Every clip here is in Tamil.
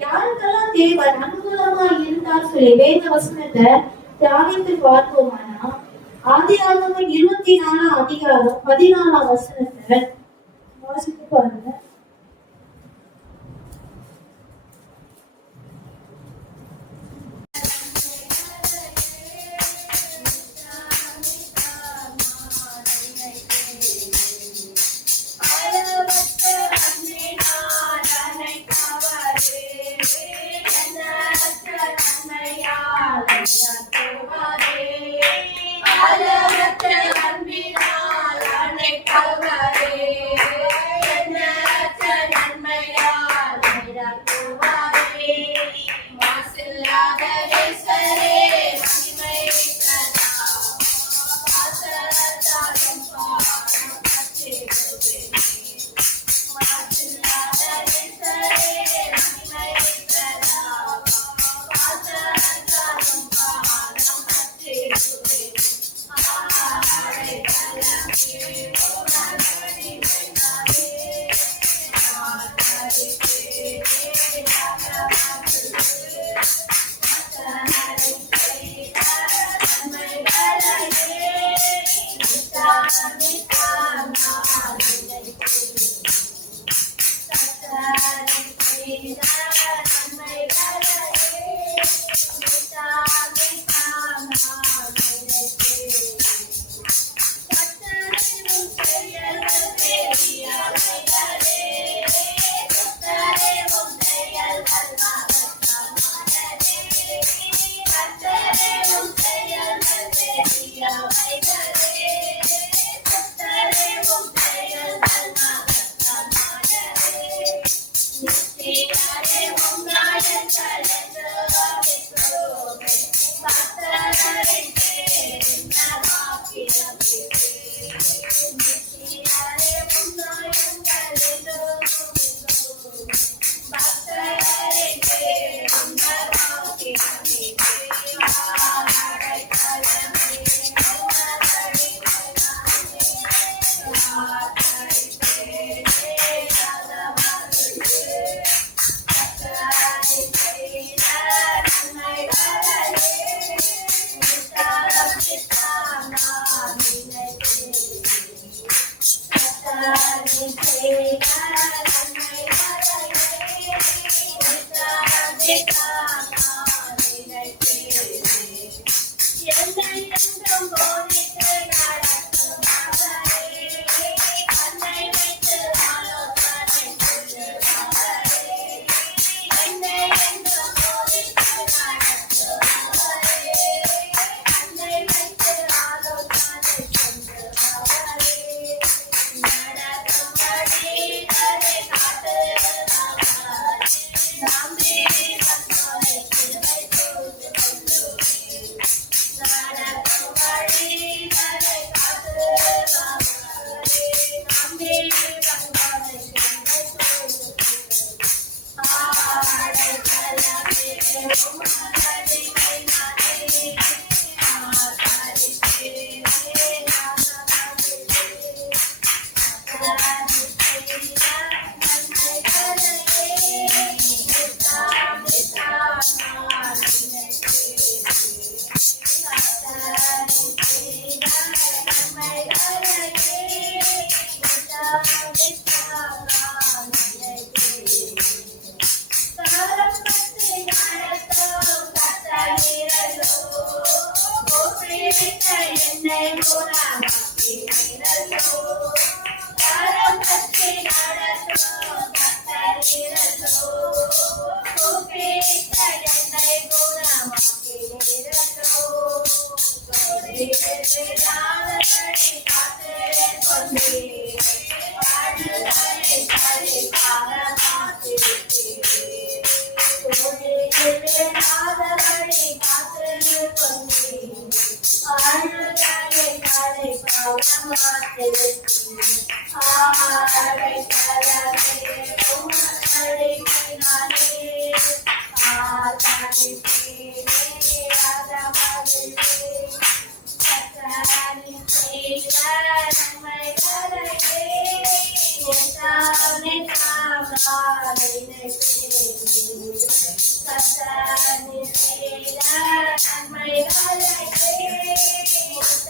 யாருக்கெல்லாம் தேவன் அனுகூலமா இருந்தார் சொல்லி வேத வசனத்தை தியானித்து பார்ப்போமானா ஆதியாகமம் 24ஆம் அதிகாரம் 14ஆம் வசனத்தை வாசித்து பாருங்க.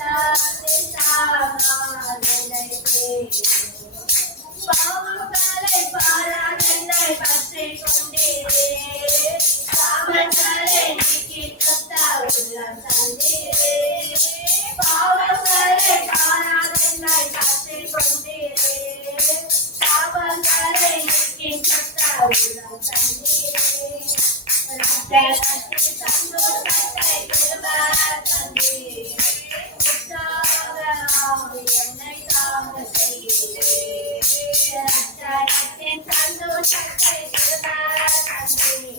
Kata உள்ளம் தந்தீரே பாவங்களை காணாதென்னை காத்துக் கொண்டீரே பாவங்களை உள்ளம் தந்தீரே ரத்தத்தில் சந்தோஷத்தை திரும்ப தந்தீரே என்னை தாங்க செய்தீரே ரத்தத்தின் சந்தோஷத்தை திரும்ப தந்தீரே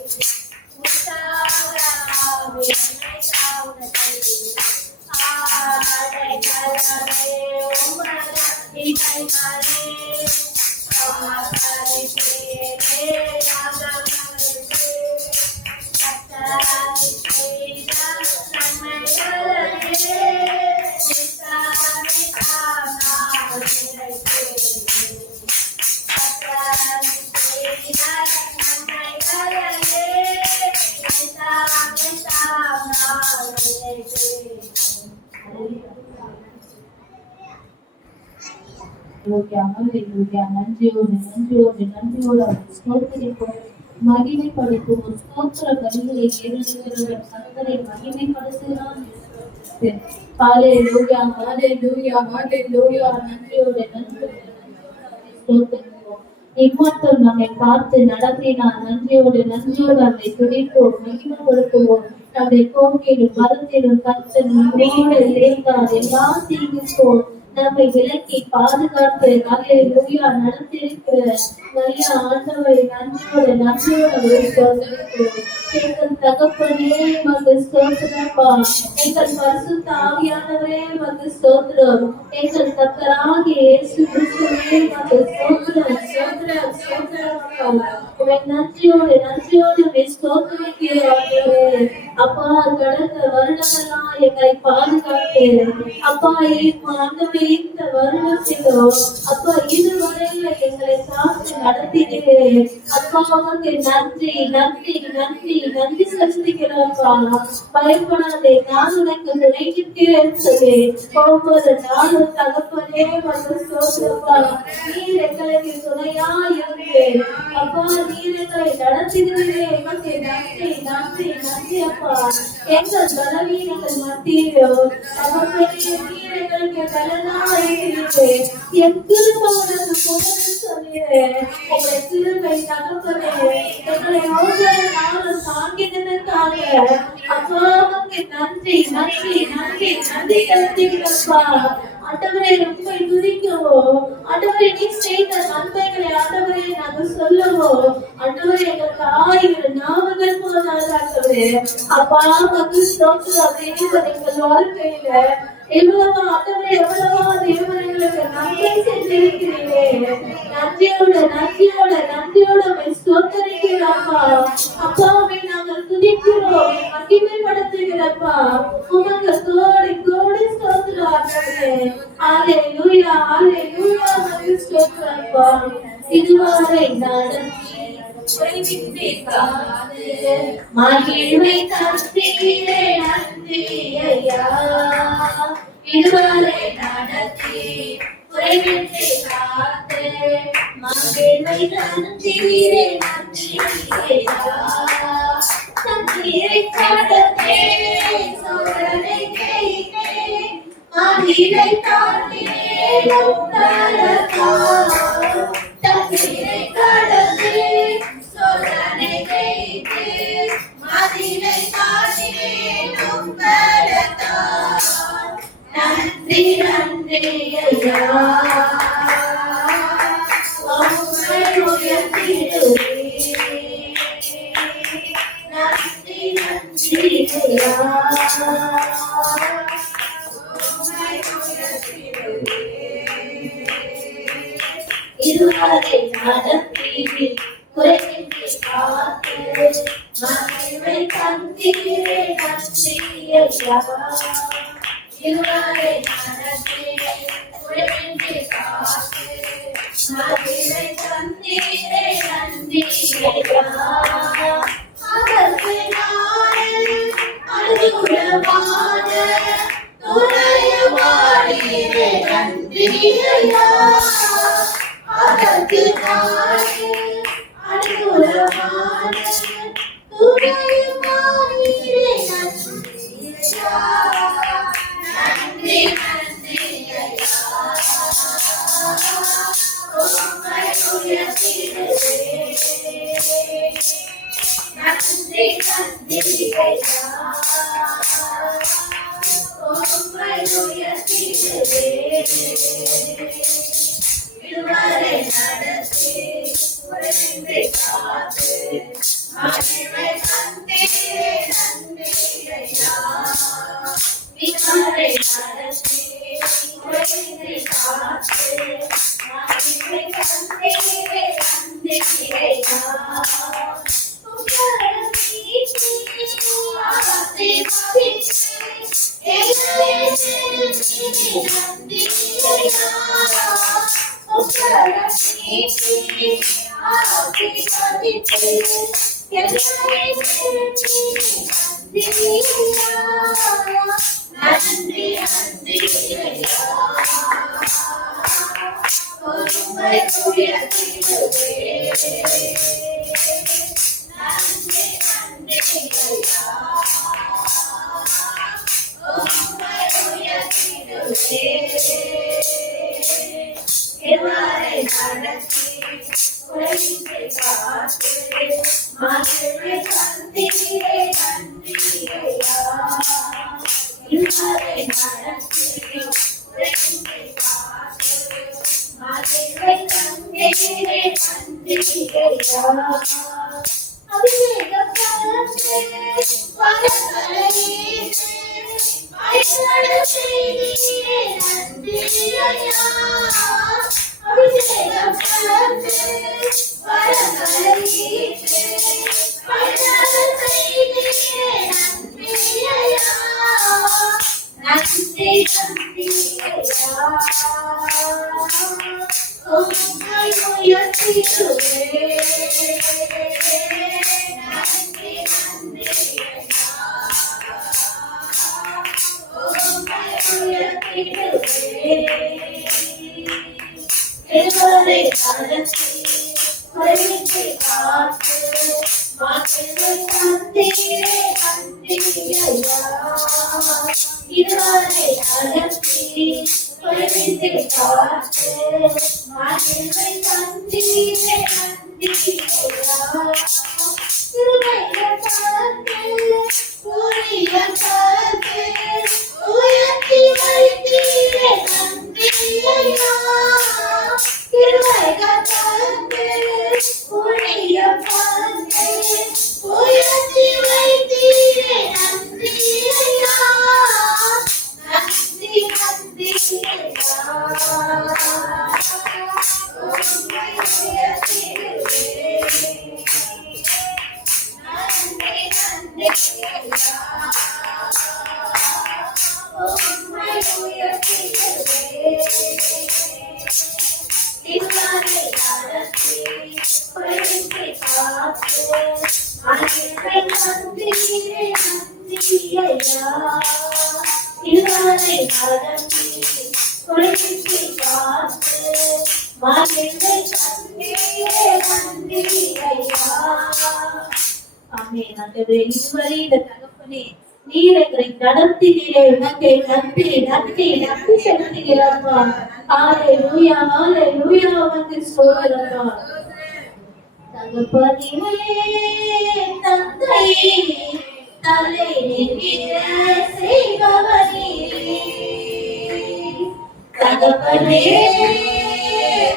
நன்றியோடு ஸ்தோத்திரிப்போம், மகிமைப்படுத்தும் ஸ்தோத்திர பலிகளை ஏறெடுக்கிறவர் கர்த்தரை மகிமைப்படுத்துகிறான். ஹல்லேலூயா ஹல்லேலூயா ஹல்லேலூயா. நன்றியோடு ஸ்தோத்திரிப்போம். இம்மட்டும் நம்மை பார்த்து நடத்தினார். நன்றியோடு நம்மை துதிப்போம், மகிமைப்படுத்துவோம். நம்மை கோவிலும் மரத்திலும் கர்த்தர் இருந்தார். எல்லா தீங்குக்கும் நம்மை விலக்கி பாதுகாத்து ஹல்லேலூயா நடத்திருக்கிற நல்ல ஆண்டவரை நன்றியோடு எங்கள் தகப்பனே மக்கு ஸ்தோத்திரப்பா. எங்கள் பரிசுத்த ஆவியானவரே மக்கு ஸ்தோத்திரம். எங்கள் கர்த்தராகிய இயேசு கிறிஸ்துவே மக்கு ஸ்தோத்திரம் ஸ்தோத்திரம் ஸ்தோத்திரம். நன்றியோடு ஸ்தோத்திரிக்கிறோம். அப்பா கடந்த வருடமெல்லாம் எங்களை பாதுகாத்து அப்பா ஆண்டவரே இந்த வருடத்திலும் அப்பா இதுவரையில எங்களை காத்து நடத்தினீர்கள். அப்பா உனக்கு நன்றி நன்றி நன்றி நன்றி செலுத்துகிறோம்ப்பா. பயப்படாதே, நான் உனக்கு துணைக்கிறேன் சொல்லி ஒவ்வொரு நாளும் தகப்பனே வந்து சொல்றப்பா. நீர் எங்களுக்கு துணையா இருந்து அப்பா நீர் எங்களை நடத்தினீர்களே எங்களுக்கு நன்றி நன்றி நன்றி அப்பா. எங்கள் பலவீனங்கள் மத்தியிலோ தகப்பனே நீர் எங்களுக்கு பலனா இருக்கிறது. என் கிருபை உனக்கு போதும் சொல்லுறேன். எங்களை கிருபை தகப்பனே எங்களை ஒவ்வொரு நாளும் தாங்கினதற்காக அப்பாவுக்கு நன்றி நன்றி நன்றி நன்றி செலுத்துகிறப்பா. ஆண்டவரே உண்மை துதிக்கவோ, ஆண்டவரே நீ செய்த நன்மைகளை ஆண்டவரே நாங்கள் சொல்லவோ, ஆண்டவரே எங்களுக்கு 1000 நாமங்கள் போதாது ஆண்டவரே. அப்பா மகிழ் ஸ்தோத்திரம் தேவன் எங்கள் வாழ்க்கையில எவ்வளவா ஆண்டவரே எவ்வளவா தேவன் எங்களுக்கு நன்மை செஞ்சிருக்கிறீரே. நன்றியோட ஸ்தோத்திரிக்கிறப்பா. அப்பாவை நாங்கள் துதிக்கிறோம், மகிமைப்படுத்துகிறப்பா. உமக்கு கோடி கோடி ஸ்தோத்திரம் ஆண்டவரே. ஹல்லேலூயா ஹல்லேலூயா மகிழ் ஸ்தோத்திரப்பா. இதுவரை நடத்தி மகிழ்வை தந்தீரே நன்றி ஐயா. இதுவரை நடத்தி குறைவின்றி காத்து மகிழ்வை தந்தீரே நன்றி ஐயா. தண்ணீரை கடந்தே சோதனை கைத்தே மகிழை தாண்டினே தண்ணீரை கடந்தே சோதனை கைத்தே மகிழை தாண்டினே நன்றி நன்றி ஐயா. உம்மை உயர்த்திடுவே நன்றி நன்றி ஐயா. உம்மை உயர்த்திடுவே இதுவரை நடத்தி குறைவின்றி காத்து மகிழ்வை தந்தீரே நன்றி ஐயா. இதுவரை நடத்தி குறைவின்றி காத்து மகிழ்வை தந்தீரே நன்றி ஐயா. அதற்கு நாளில் அனுகூலமான துணையவாடியே நன்றி ஐயா. அதற்கு நாளில் அனுகூலமான துணையவாடியே உம்மை உயர்த்திடுவேன். இதுவரை நடத்தி உறவின்றி காத்து மகிழ்வை தந்தீரே நன்றி ஐயா. இதுவரை நடத்தி உறவின்றி காத்து மகிழ்வை தந்தீரே நன்றி ஐயா. நீர் எங்களை நடத்தினீரே உனக்கு நன்றி நன்றி நன்றி செலுத்துகிறப்பா. ஹalleluya ஹalleluya உமக்கு ஸ்தோத்திரம். தகப்பனே தந்தையே தலை நிமிர செய்பவனே, தகப்பனே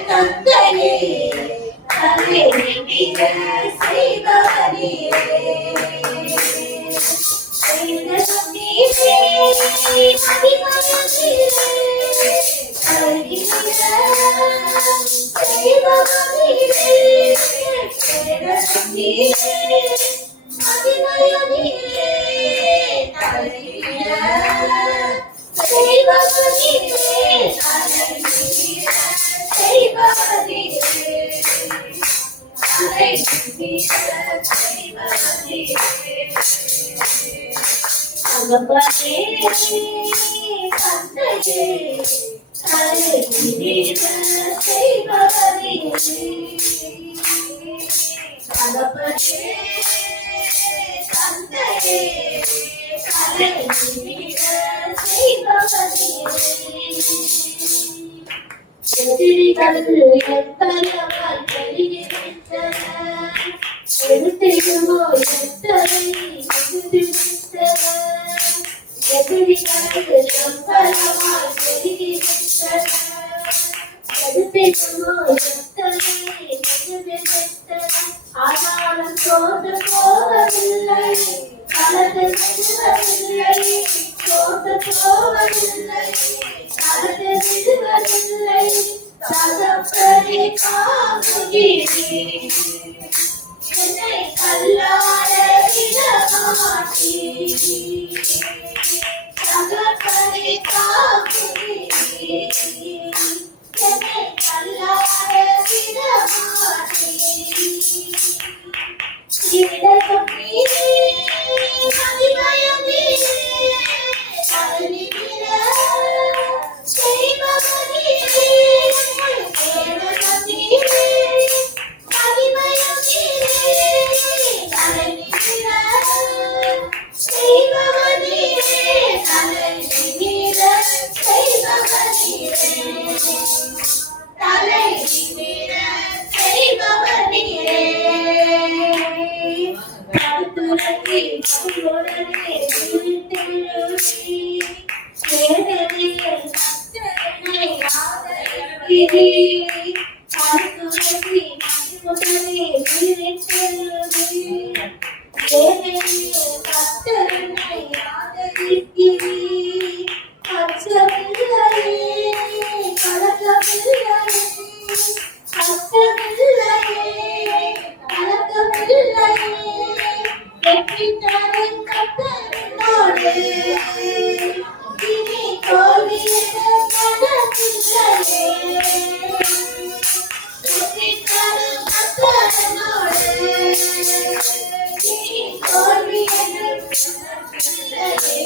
தந்தையே தலை நிமிர செய்பவனே, எதிரிகளுக்கு சம்பளமாய் பெருகிவிட்டன. எதிர்ப்பினமாய் எத்தனை எதிர்விட்டன. ஆனாலும் தோற்று போவதில்லை, கலந்து விடுவதில்லை. தோற்று போவதில்லை, கலந்து விடுவதில்லை. தகப்பனே காக்குகிறீர், என்னை கல்லாட விடமாட்டீர். தகப்பனே காக்குகிறீர், என்னை கல்லாட விடமாட்டீர். இடகம் நீரே, மகிமையும் நீரே, அருளிவிட செய்பவர் நீரே. இடகம் நீரே, மகிமையும் நீரே, அருளிவிட செய்பவர் நீரே. அருளிவிட செய்பவர் நீரே, தலைவிட செய்பவர் நீரே. துறக்கி உடனே விழித்தெழுதி, வேதனையை கத்தனை ஆதரிக்கிறீர். துறக்கி உடனே விழித்தெழுதி, வேதனையை கத்தனை ஆதரிக்கிறீர். அச்சமில்லையே, கலக்கமில்லையே, அச்சமில்லையே, கலக்கமில்லையே. வெற்றித்தரும் கர்த்தரோடு இனி தோல்வி எனும் கணக்கில்லையே. வெற்றித்தரும் கர்த்தரோடு இனி தோல்வி எனும் கணக்கில்லையே.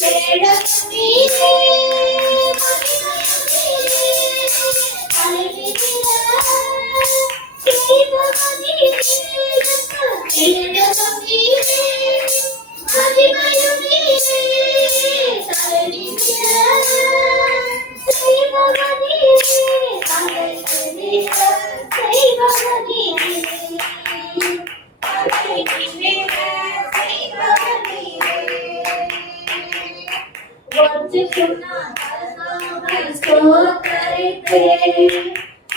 கேடகம் நீரே, மகிமையும் நீரே, தலைவிட செய்பவர் நீரே. கேடகம் நீரே, மகிமையும் நீரே, தலைவிட செய்பவர் நீரே. தலைவிட செய்பவர் நீரே, தலைவிட செய்பவர் நீரே. ஒன்றுக்கும் நான் அழகாமல் ஸ்தோத்தரிப்பேன்.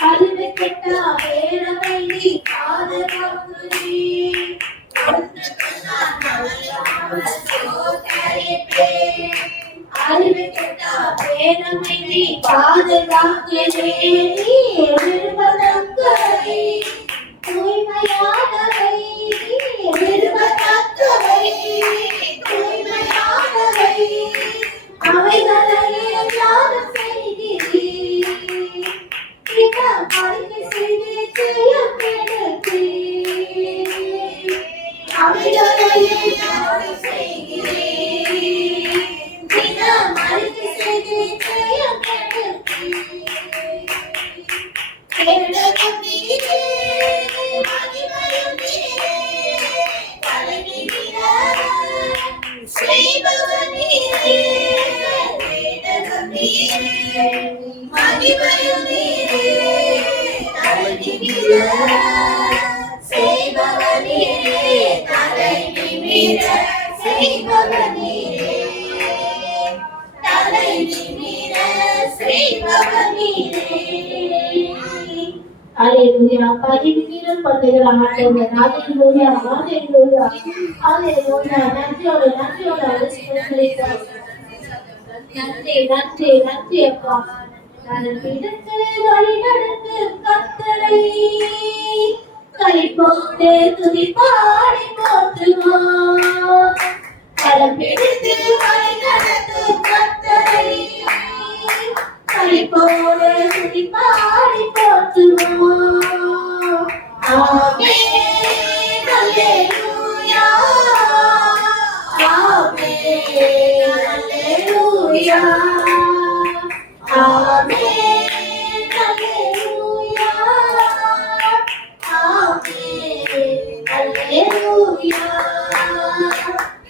அறிவு கெட்ட வேறவை நீ பாதுகாக்கிறீர். ஒன்றுக்கும் நான் அழகாமல் ஸ்தோத்தரிப்பேன். அறிவு கெட்ட வேறவை நீ பாதுகாக்கிறீர். நீ விரும்பத்தக்கவை, தூய்மையானவை, விரும்பத்தக்கவை, தூய்மையானவை. அவைகளையே தியானம் செய்கிறீர். தினம் அறிக்கை செய்து ஜெயம் எடுப்பீர். அவைகளையே தியானம் செய்கிறீர். தினம் அறிக்கை செய்து ஜெயம் எடுப்பீர். கேடகம் நீரே, மகிமையும் நீரே, தலைவிட செய்பவர் நீரே. கேடகம் நீரே, மகிமையும் நீரே, தலைவிட செய்பவர் நீரே. தலைவிட செய்பவர் நீரே, தலைவிட செய்பவர் நீரே. Hallelujah. பதிவிரல் பண்ணுகிற ஆண்டவர். Hallelujah. Hallelujah. Hallelujah. நன்றியோடு நன்றியோடு அழைச்சிக்கிறோம். நன்றி நன்றி நன்றி அப்பா. கரம்பிடித்து வழிநடத்து கர்த்தரை, கைப்போட்டு துதிப்பாடி போற்றுவோம். கரம்பிடித்து வழிநடத்து கர்த்தரை, கைப்போடு துதிப்பாடி போற்றுவோம். ஆமென் அல்லேலூயா, ஆமென் அல்லேலூயா, ஆமென் அல்லேலூயா, ஆமென் அல்லேலூயா.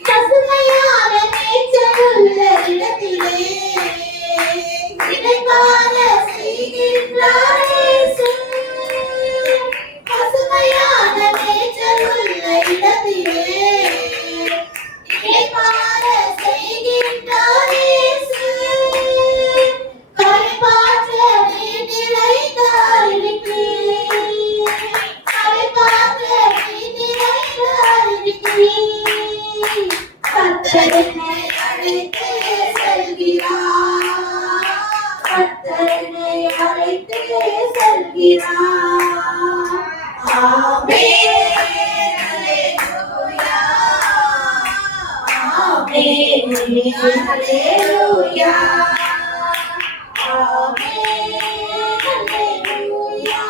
பசுமையான என்னை அழைத்து செல்கிறார். கர்த்தர் என்னை அழைத்து செல்கிறார். ஆமென் அல்லேலூயா. ஆமென் அல்லேலூயா. ஆமென் அல்லேலூயா.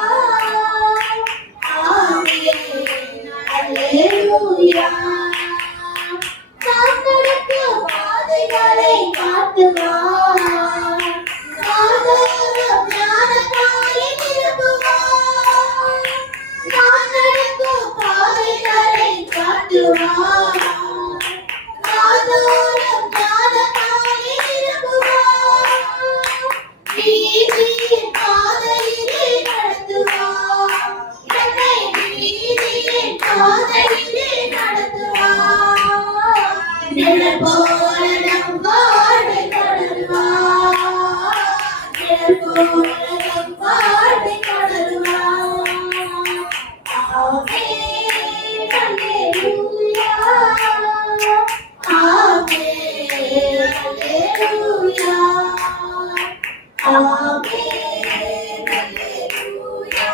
ஆமென் அல்லேலூயா. நான் நடக்கும் பாதைகளை காட்டுவார். ஆதாரம் ஞானத்தாலே நிரப்புவார். நான் நடக்கும் பாதைகளை காட்டுவார். ஆதாரம் ஞானத்தாலே நிரப்புவார். நீதியின் பாதையிலே நடத்துவார். என்னை நீதியின் பாதையிலே நடத்துவார். நிழல் போல நம் வாழ்வை தொடருவார். நிழல் போல நம் வாழ்வை தொடருவார். ஆமென் அல்லேலூயா. ஆமென் அல்லேலூயா. ஆமென் அல்லேலூயா.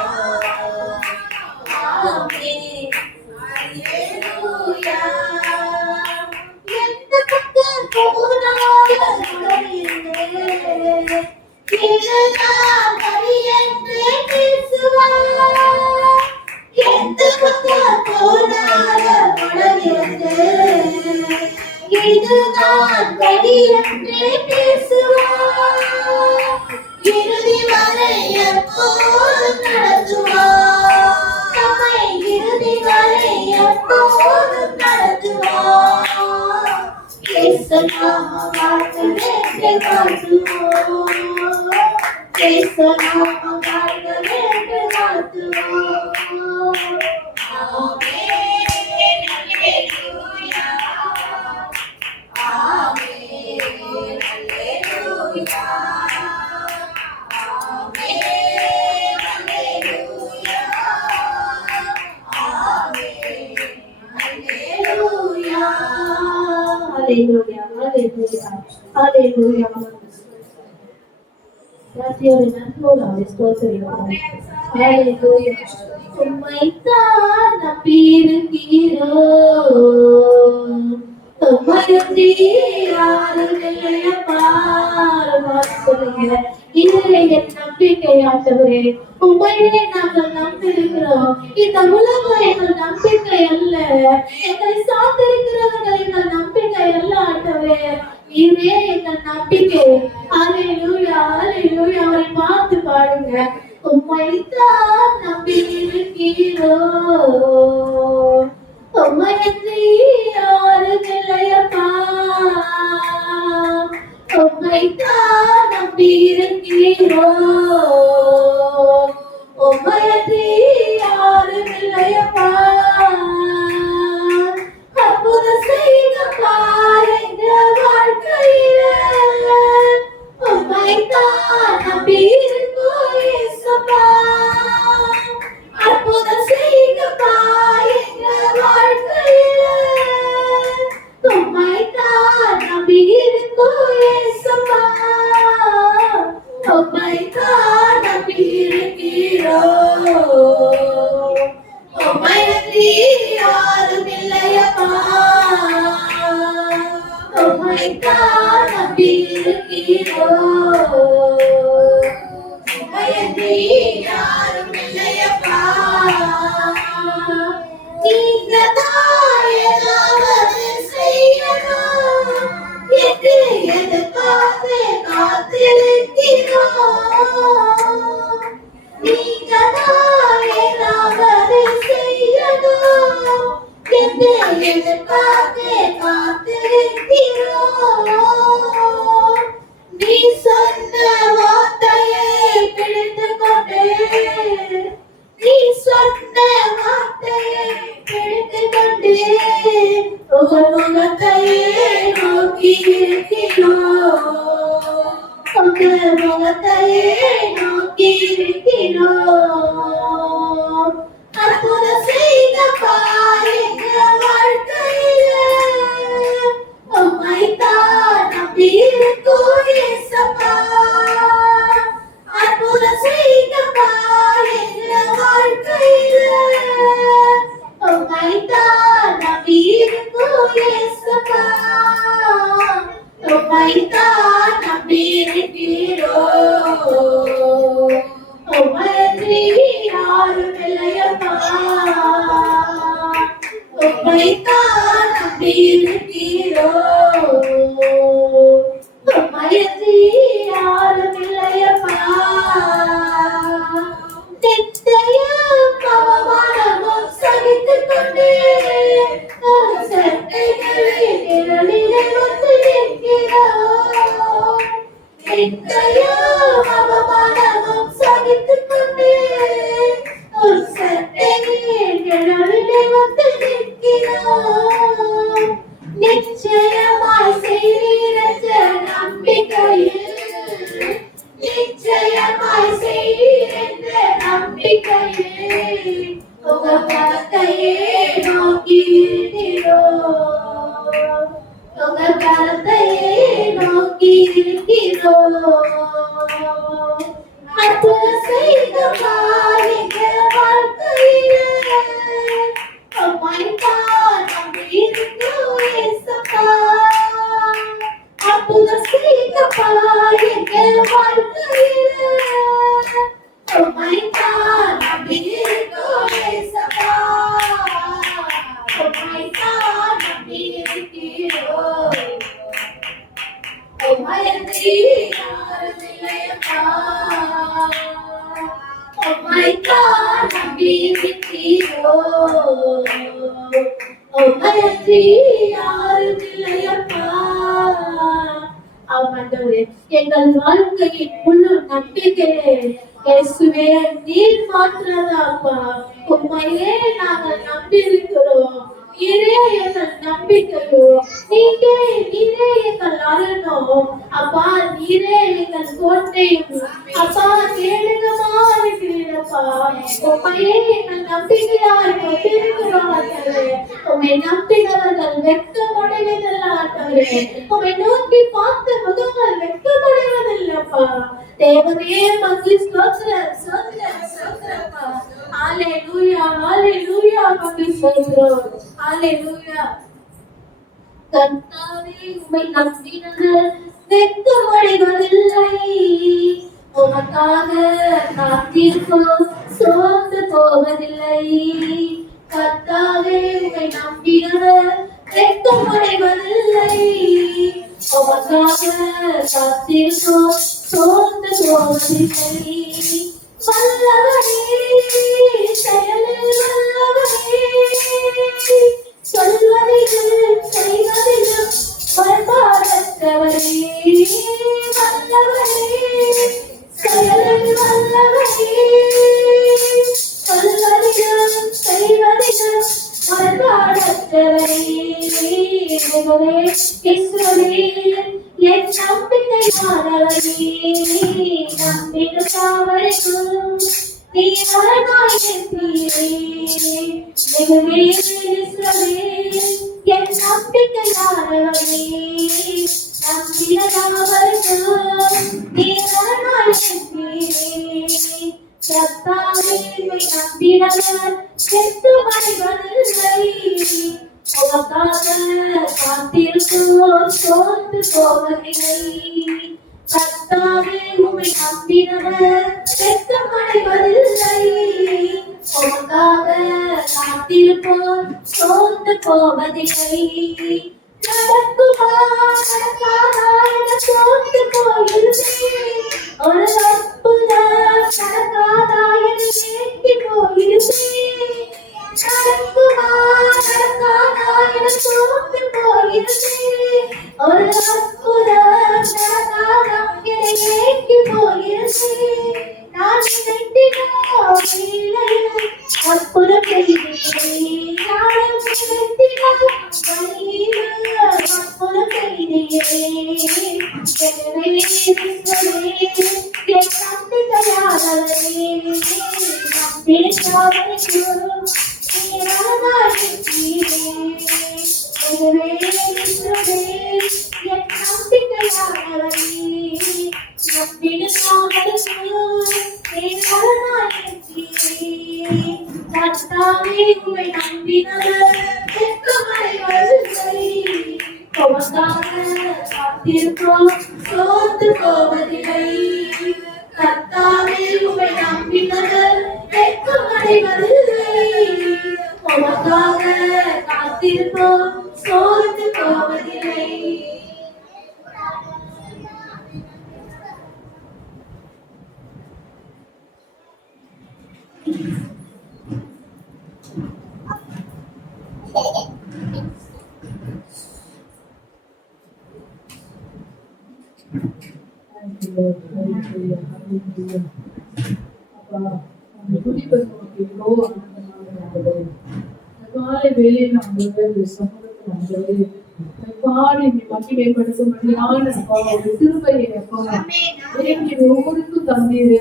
ஆமென் அல்லேலூயா. எந்த பக்கம் போனாலும் வழியிலே இதுதான் வழி என்று பேசுவார். எந்த பக்கம் போனாலும் வழியிலே இதுதான் வழி என்று பேசுவார். இறுதி வரை எப்போதும் நடத்துவார். நம்மை இறுதி வரை எப்போதும் நடத்துவார். இயேசு நாம வாழ்த்துவேன் வாழ்த்துவோம். இயேசு நாம வாழ்த்துவேன் வாழ்த்துவோம். ஆமென் அல்லேலூயா. ஆமென் அல்லேலூயா. ஆமென் அல்லேலூயா. ஆமென் அல்லேலூயா. ஹalleluya ஹalleluya ஹalleluya. ராத்தியோடு நன்றோடு அவரை ஸ்தோத்திரிக்கிறோம். ஹalleluya. உம்மைத்தான் நம்பியிருக்கிறோம். உம்மையன்றி யாரும் இல்லையப்பா. சொல்லுங்க, இதுவே என் நம்பிக்கை ஆண்டவரே. உம்மையே நாங்கள் நம்பியிருக்கிறோம். இந்த உலகம் எங்கள் நம்பிக்கை அல்ல. எங்களை சார்ந்திருக்கிறவர்கள் எங்கள் நம்பிக்கை அல்ல ஆண்டவரே. இதுவே எங்கள் நம்பிக்கை. ஹalleluya ஹalleluya. அவரை பார்த்து பாடுங்க. உம்மைத்தான் நம்பியிருக்கிறோம். உம்மையன்றி யாரும் இல்லையப்பா. உம்மைத்தான் நம்பியிருக்கிறோம். உம்மையன்றி யாரும் இல்லையப்பா. அற்புதம் செய்தப்பா எங்கள் வாழ்க்கையிலே. உம்மைத்தான் நம்பியிருக்கிறோம் இயேசுப்பா. அற்புதம் செய்தப்பா எங்கள் வாழ்க்கையிலே. உம்மைத்தான் நம்பியிருக்கிறோம் இயேசுப்பா. உம்மைத்தான் நம்பியிருக்கிறோம். உம்மையன்றி யாரும் இல்லையப்பா. உம்மைத்தான் நம்பியிருக்கிறோம். உம்மையன்றி யாரும் இல்லையப்பா. நீங்கதான் ஏதாவது செய்யணும் என்று எதிர்பார்த்து காத்திருக்கிறோம். நீங்கதான் ஏதாவது செய்யணும் என்று எதிர்பார்த்து காத்திருக்கிறோம். நீ சொன்ன வார்த்தையை பிடித்து கொண்டு, நீ சொன்ன வார்த்தையை பிடித்து கொண்டு உங்கள் முகத்தையே நோக்கி இருக்கிறோம். உங்கள் முகத்தையே நோக்கி இருக்கிறோம். அற்புதம் செய்த பாருங்க வாழ்க்கையிலே. உம்மை நம்பியிருக்கோம் ஏசப்பா, அற்புதம் செய்யப்பா எங்க வாழ்க்கையில. உம்மைத்தான் நம்பியிருக்கோம் ஏசப்பா, உம்மைத்தான் நம்பியிருக்கிறோம். உம்மையன்றி யாரும் இல்லையப்பா, உம்மைத்தான் நம்பியிருக்கிறோம். உம்மையன்றி யாரும் இல்லையப்பா. நிச்சயம் அவமானமும் சகித்துக் கொண்டே சட்டைகளின் நிழலிலே வந்து நிற்கிறோம். நிச்சயம் அவமானமும் சகித்துக் கொண்டே சட்டைகளின் நிழலிலே வந்து நிற்கிறோம். நிச்சயமாய் செய்கிற நம்பிக்கையில், நிச்சயமாய் செய்கிற நம்பிக்கையில் உங்க கரத்தையே நோக்கி இருக்கிறோம். உங்க கரத்தையே நோக்கி இருக்கிறோம். அற்புதம் செய்தப்பா எங்க வாழ்க்கையில. உம்மைத்தான் நம்பியிருக்கோம் ஏசப்பா, அற்புதம் செய்தப்பா எங்க வாழ்க்கையில. உம்மைத்தான் நம்பியிருக்கோம் ஏசப்பா, உம்மைத்தான் நம்பியிருக்கிறோம். உம்மையன்றி யாரும் இல்லையப்பா, உம்மைத்தான் நம்பியிருக்கிறோம். உம்மையன்றி யாரும் இல்லையப்பா. ஆமாண்டவரே, எங்கள் வாழ்க்கையின் முழு நம்பிக்கையே இயேசுவே நீர் மாத்திரதாப்பா. உம்மையே நாங்கள் நம்பியிருக்கிறோம். நீரே எங்கள் நம்பிக்கையோ, நீரே எங்கள் அரணம் அப்பா. நீரே எங்கள் கோட்டையும் அப்பா. கேளுங்கமா இருக்கிறீரப்பா. உம்மையே எங்கள் நம்பிக்கையாய் கொண்டிருக்கிறார்களே. உம்மை நம்பினவர்கள் வெட்கமடைவதில்லை ஆண்டவரே. உம்மை நோக்கி பார்த்த முகங்கள் வெட்கமடைவதில்லப்பா. தேவனே மக்கு ஸ்தோத்திரம் ஸ்தோத்திரம் ஸ்தோத்திரப்பா. ஹalleluya ஹalleluya மக்கு ஸ்தோத்திரம் ஹalleluya. கர்த்தாவே உம்மை நம்பினவர் வெட்கமடைவதில்லை. உமக்காக காத்திருப்போம் சோர்ந்து போவதில்லை. கர்த்தாவே உம்மை நம்பினவர் வெட்கமடைவதில்லை. உமக்காக காத்திருப்போம் சோர்ந்து போவதில்லை. வல்லவரே செயலில் வல்லவரே, சொல்வதிலும் செய்வதிலும் வல்பாடற்றவரே. வல்லவரே செயலில் வல்லவரே, சொல்வதிலும் செய்வதிலும் வல்பாடற்றவரே. இஸ்ரவேல் என் நம்பிக்கையானவரே, நம்பிக்கையாவரைக்கும் நீ அரணாய் நிற்பீரே. இஸ்ரவேல் என் நம்பிக்கையானவரே, நம்பிக்கையாவரைக்கும் நீ அரணாய் நிற்பீரே. கர்த்தாவே உம்மை நம்பினவர் வெட்கமடைவதில்லை. உமக்காக காத்திருப்போம் சோர்ந்து போவதில்லை. கர்த்தாவே உம்மை நம்பினவர் வெட்கமடைவதில்லை. உமக்காக காத்திருப்போம் சோர்ந்து போவதில்லை. நடக்குமா நடக்காதா என சோர்ந்து போயிருந்தேன். ஒரு அற்புதம் நடக்காதா என ஏங்கி போயிருந்தேன். நடக்குமா நடக்காதா என சோர்ந்து போயிருந்தேன். ஒரு அற்புதம் நடக்காதா என ஏங்கி போயிருந்தேன். நான் நினைத்தினோம் இல்லையே அற்புதம் செய்தேன். நானும் நினைத்தினோம் வழியிலே அற்புதம் செய்தேன். எனவே என் நம்பிக்கையாளரே, நம்பிக்கையாளரையும் நீரானாய் நிற்பீரே. எனவே என் நம்பிக்கையாளரே, சோர்ந்து போவதில்லை. கர்த்தாவே உம்மை நம்பினவர் வெட்கமடைவதில்லை. உமக்காக காத்திருப்போம், சோர்ந்து போவதில்லை. காலை வேலையில சமூகத்தில் பாடி மகிமைப்படுத்தும்படியான திருப்பையை ஒவ்வொருக்கும் தந்தீரே.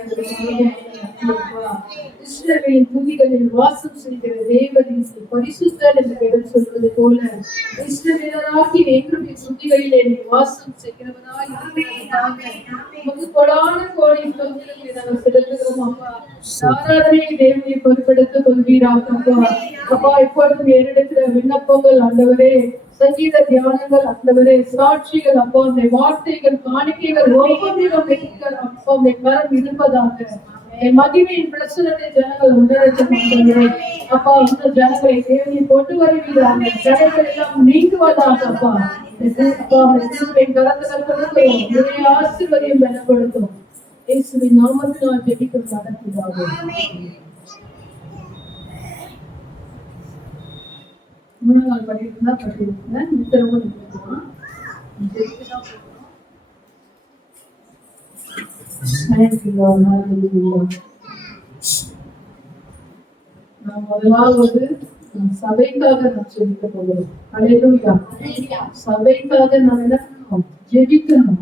இஸ்ரவேலின் துதிகளில் வாசம் செய்கிற தேவனின் பரிசுத்தர் என்று பெயர் சொல்வது போல இஸ்ரவேலராகி எங்களுடைய துதிகளில் என்னை வாசம் செய்கிறவராய் கொடான கோடி தொகுதிகளை நாங்கள் செலுத்துகிறோம். அப்பா ஆராதனை தேவனை பொறுப்பெடுத்துக் கொள்வீராக. அப்பா அப்பா இப்பொழுதும் என்னிடத்துல விண்ணப்பங்கள் ஆண்டவரே, சங்கீத தியானங்கள் ஆண்டவரே, சாட்சிகள் அப்பா, அந்த வார்த்தைகள் காணிக்கைகள் ஒவ்வொன்றிலும் அப்பா கரம் இருப்பதாக என் மகிமையின் பிரசுரத்தை ஜனங்கள் உணரட்டும். அப்பா இந்த ஜனங்களை தேவனை கொண்டு வருவீராக. ஜனங்கள் எல்லாம் நீங்குவதாக. அப்பா ஆசீர்வதியம் பெறப்படுத்தும். இயேசுவின் நாமத்தினால் ஜெபிக்கும் நடத்துவாங்க. முன்னாள் படிக்கிறதா படிக்கிறேன். திரும்ப நான் முதலாவது சபைக்காக நான் ஜெபிக்க போகிறேன். சபைக்காக நான் என்ன ஜெபிக்கணும்.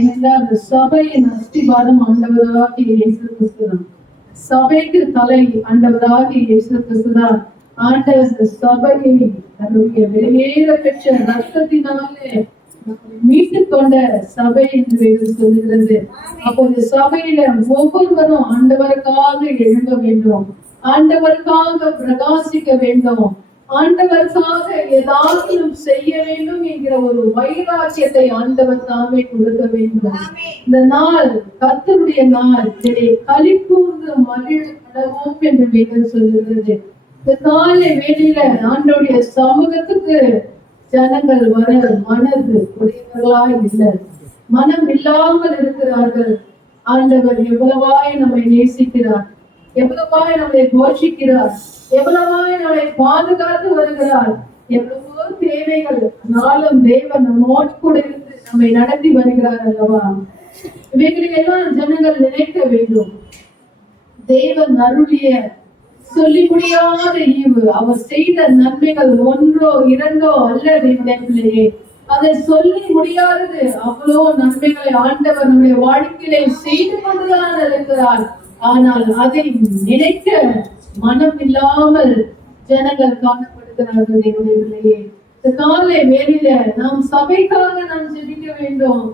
ஏன்னா அந்த சபையின் அஸ்திபாரம் ஆண்டவராகி இயேசு கிறிஸ்துதான். சபைக்கு தலை ஆண்டவராகி இயேசு கிறிஸ்துதான். ஆண்டவர் இந்த சபையை தன்னுடைய வெளியேற பெற்ற ரத்தத்தினாலே மீட்டுக் கொண்ட சபை என்று சொல்லுகிறது. அப்போ இந்த சபையில ஒவ்வொருவரும் ஆண்டவருக்காக எழும்ப வேண்டும், ஆண்டவருக்காக பிரகாசிக்க வேண்டும், ஆண்டவருக்காக ஏதாவது செய்ய வேண்டும் என்கிற ஒரு வைராக்கியத்தை ஆண்டவர் தாமே கொடுக்க வேண்டும். இந்த நாள் கர்த்தருடைய நாள், களிக்கூர்ந்து மகிழ்வோம் என்று வேதம் சொல்லுகிறது. இந்த காலை வேளையில ஆண்டவருடைய சமூகத்துக்கு ஜனங்கள் வர மனது உடையவர்களாய் இல்லை, மனம் இல்லாமல் இருக்கிறார்கள். ஆண்டவர் எவ்வளவாய் நம்மை நேசிக்கிறார், எவ்வளவாய் நம்மை போஷிக்கிறார், எவ்வளவாய் நம்மை பாதுகாத்து வருகிறார். எவ்வளவோ தேவைகள் நாளும் தேவன் நம்மோடு கூட இருந்து நம்மை நடத்தி வருகிறார் அல்லவா. இவைகளை எல்லாம் ஜனங்கள் நினைக்க வேண்டும். தேவன் அருளிய சொல்லி முடியாத ஈவு, அவர் செய்த நன்மைகள் ஒன்றோ இரண்டோ அல்ல தேவனே, அதை சொல்லி முடியாதது அவ்வளோ நன்மைகளை ஆண்டவர் நம்முடைய வாழ்க்கையிலே செய்து கொண்டுதான் இருக்கிறார். ஆனால் அதை நினைக்க மனம் இல்லாமல் ஜனங்கள் காணப்படுகிறார்கள் தேவனே. இந்த காலை வேளையில நாம் சபைக்காக நாம் ஜெபிக்க வேண்டும்,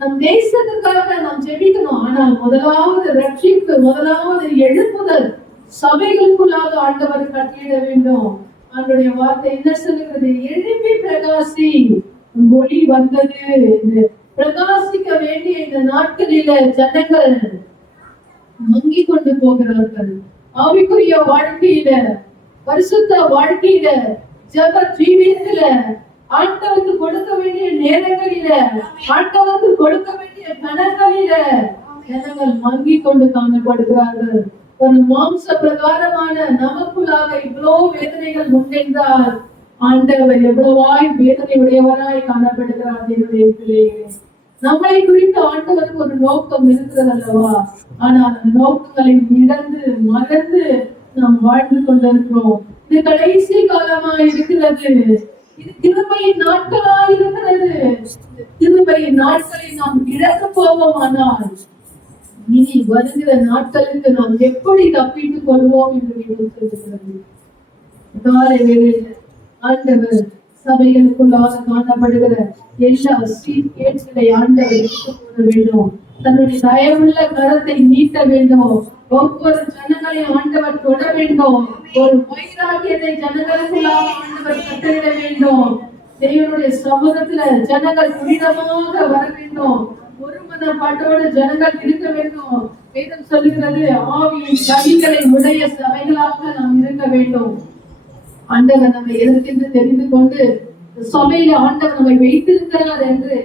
நம் தேசத்துக்காக நாம் ஜெபிக்கணும். ஆனால் முதலாவது ரட்சிப்பு, முதலாவது எழுப்புதல் சபைகளுக்குள்ளாக ஆண்டவர் கட்டிட வேண்டும். அவருடைய வார்த்தை என்ன சொல்லுகிறது? எழுப்பி பிரகாசி, ஒளி வந்தது. பிரகாசிக்க வேண்டிய இந்த நாட்களில ஜனங்கள் மங்கி கொண்டு போகிறார்கள். ஆவிக்குரிய வாழ்க்கையில, பரிசுத்த வாழ்க்கையில, ஜப ஜீவியத்தில, ஆண்டவருக்கு கொடுக்க வேண்டிய நேரங்களில, ஆண்டவருக்கு கொடுக்க வேண்டிய கணங்களில ஜனங்கள் மங்கி கொண்டு காணப்படுகிறார்கள். ஒரு மாம்ச பிரகாரமான நமக்குள்ளாக இவ்வளோ வேதனைகள் உண்டென்றால் ஆண்டவர் எவ்வளவாய் வேதனை உடையவராய் காணப்படுகிறார் தேவனே. நம்மளை குறித்து ஆண்டவருக்கு ஒரு நோக்கம் இருக்கிறது அல்லவா? ஆனால் அந்த நோக்கங்களை இழந்து மறந்து நாம் வாழ்ந்து கொண்டிருக்கிறோம். இது கடைசி காலமா இருக்கிறது, இது கிருபையின் நாட்களா இருக்கிறது. கிருபையின் நாட்களை நாம் இழக்க போவோமானால் இனி வருகிற நாட்களுக்கு நாம் எப்படி தப்பித்துக் கொள்வோம் என்று சொல்லுகிறது. ஆண்டவர் சபைகளுக்குள்ளாக காணப்படுகிற எல்லா சீர்கேடுகளை ஆண்டவர் எடுத்து போட வேண்டும். தன்னுடைய தயவுள்ள கரத்தை நீட்ட வேண்டும். ஒவ்வொரு ஜனங்களையும் ஆண்டவர் தொட வேண்டும். ஒரு வைராக்கியத்தை ஜனங்களுக்குள்ளாக ஆண்டவர் கட்டளிட வேண்டும். தேவனுடைய சமூகத்துல ஜனங்கள் புனிதமாக வர வேண்டும். ஒரு மனப்பாட்டோடு ஜனங்கள் இருக்க வேண்டும். வேதம் சொல்லுகிறது, ஆவியின் கனிகளை உடைய சபைகளாக நாம் இருக்க வேண்டும். ஆண்டவர் நம்மை எதற்கென்று தெரிந்து கொண்டு சபையில ஆண்டவர் நம்மை வைத்திருக்கிறார் என்று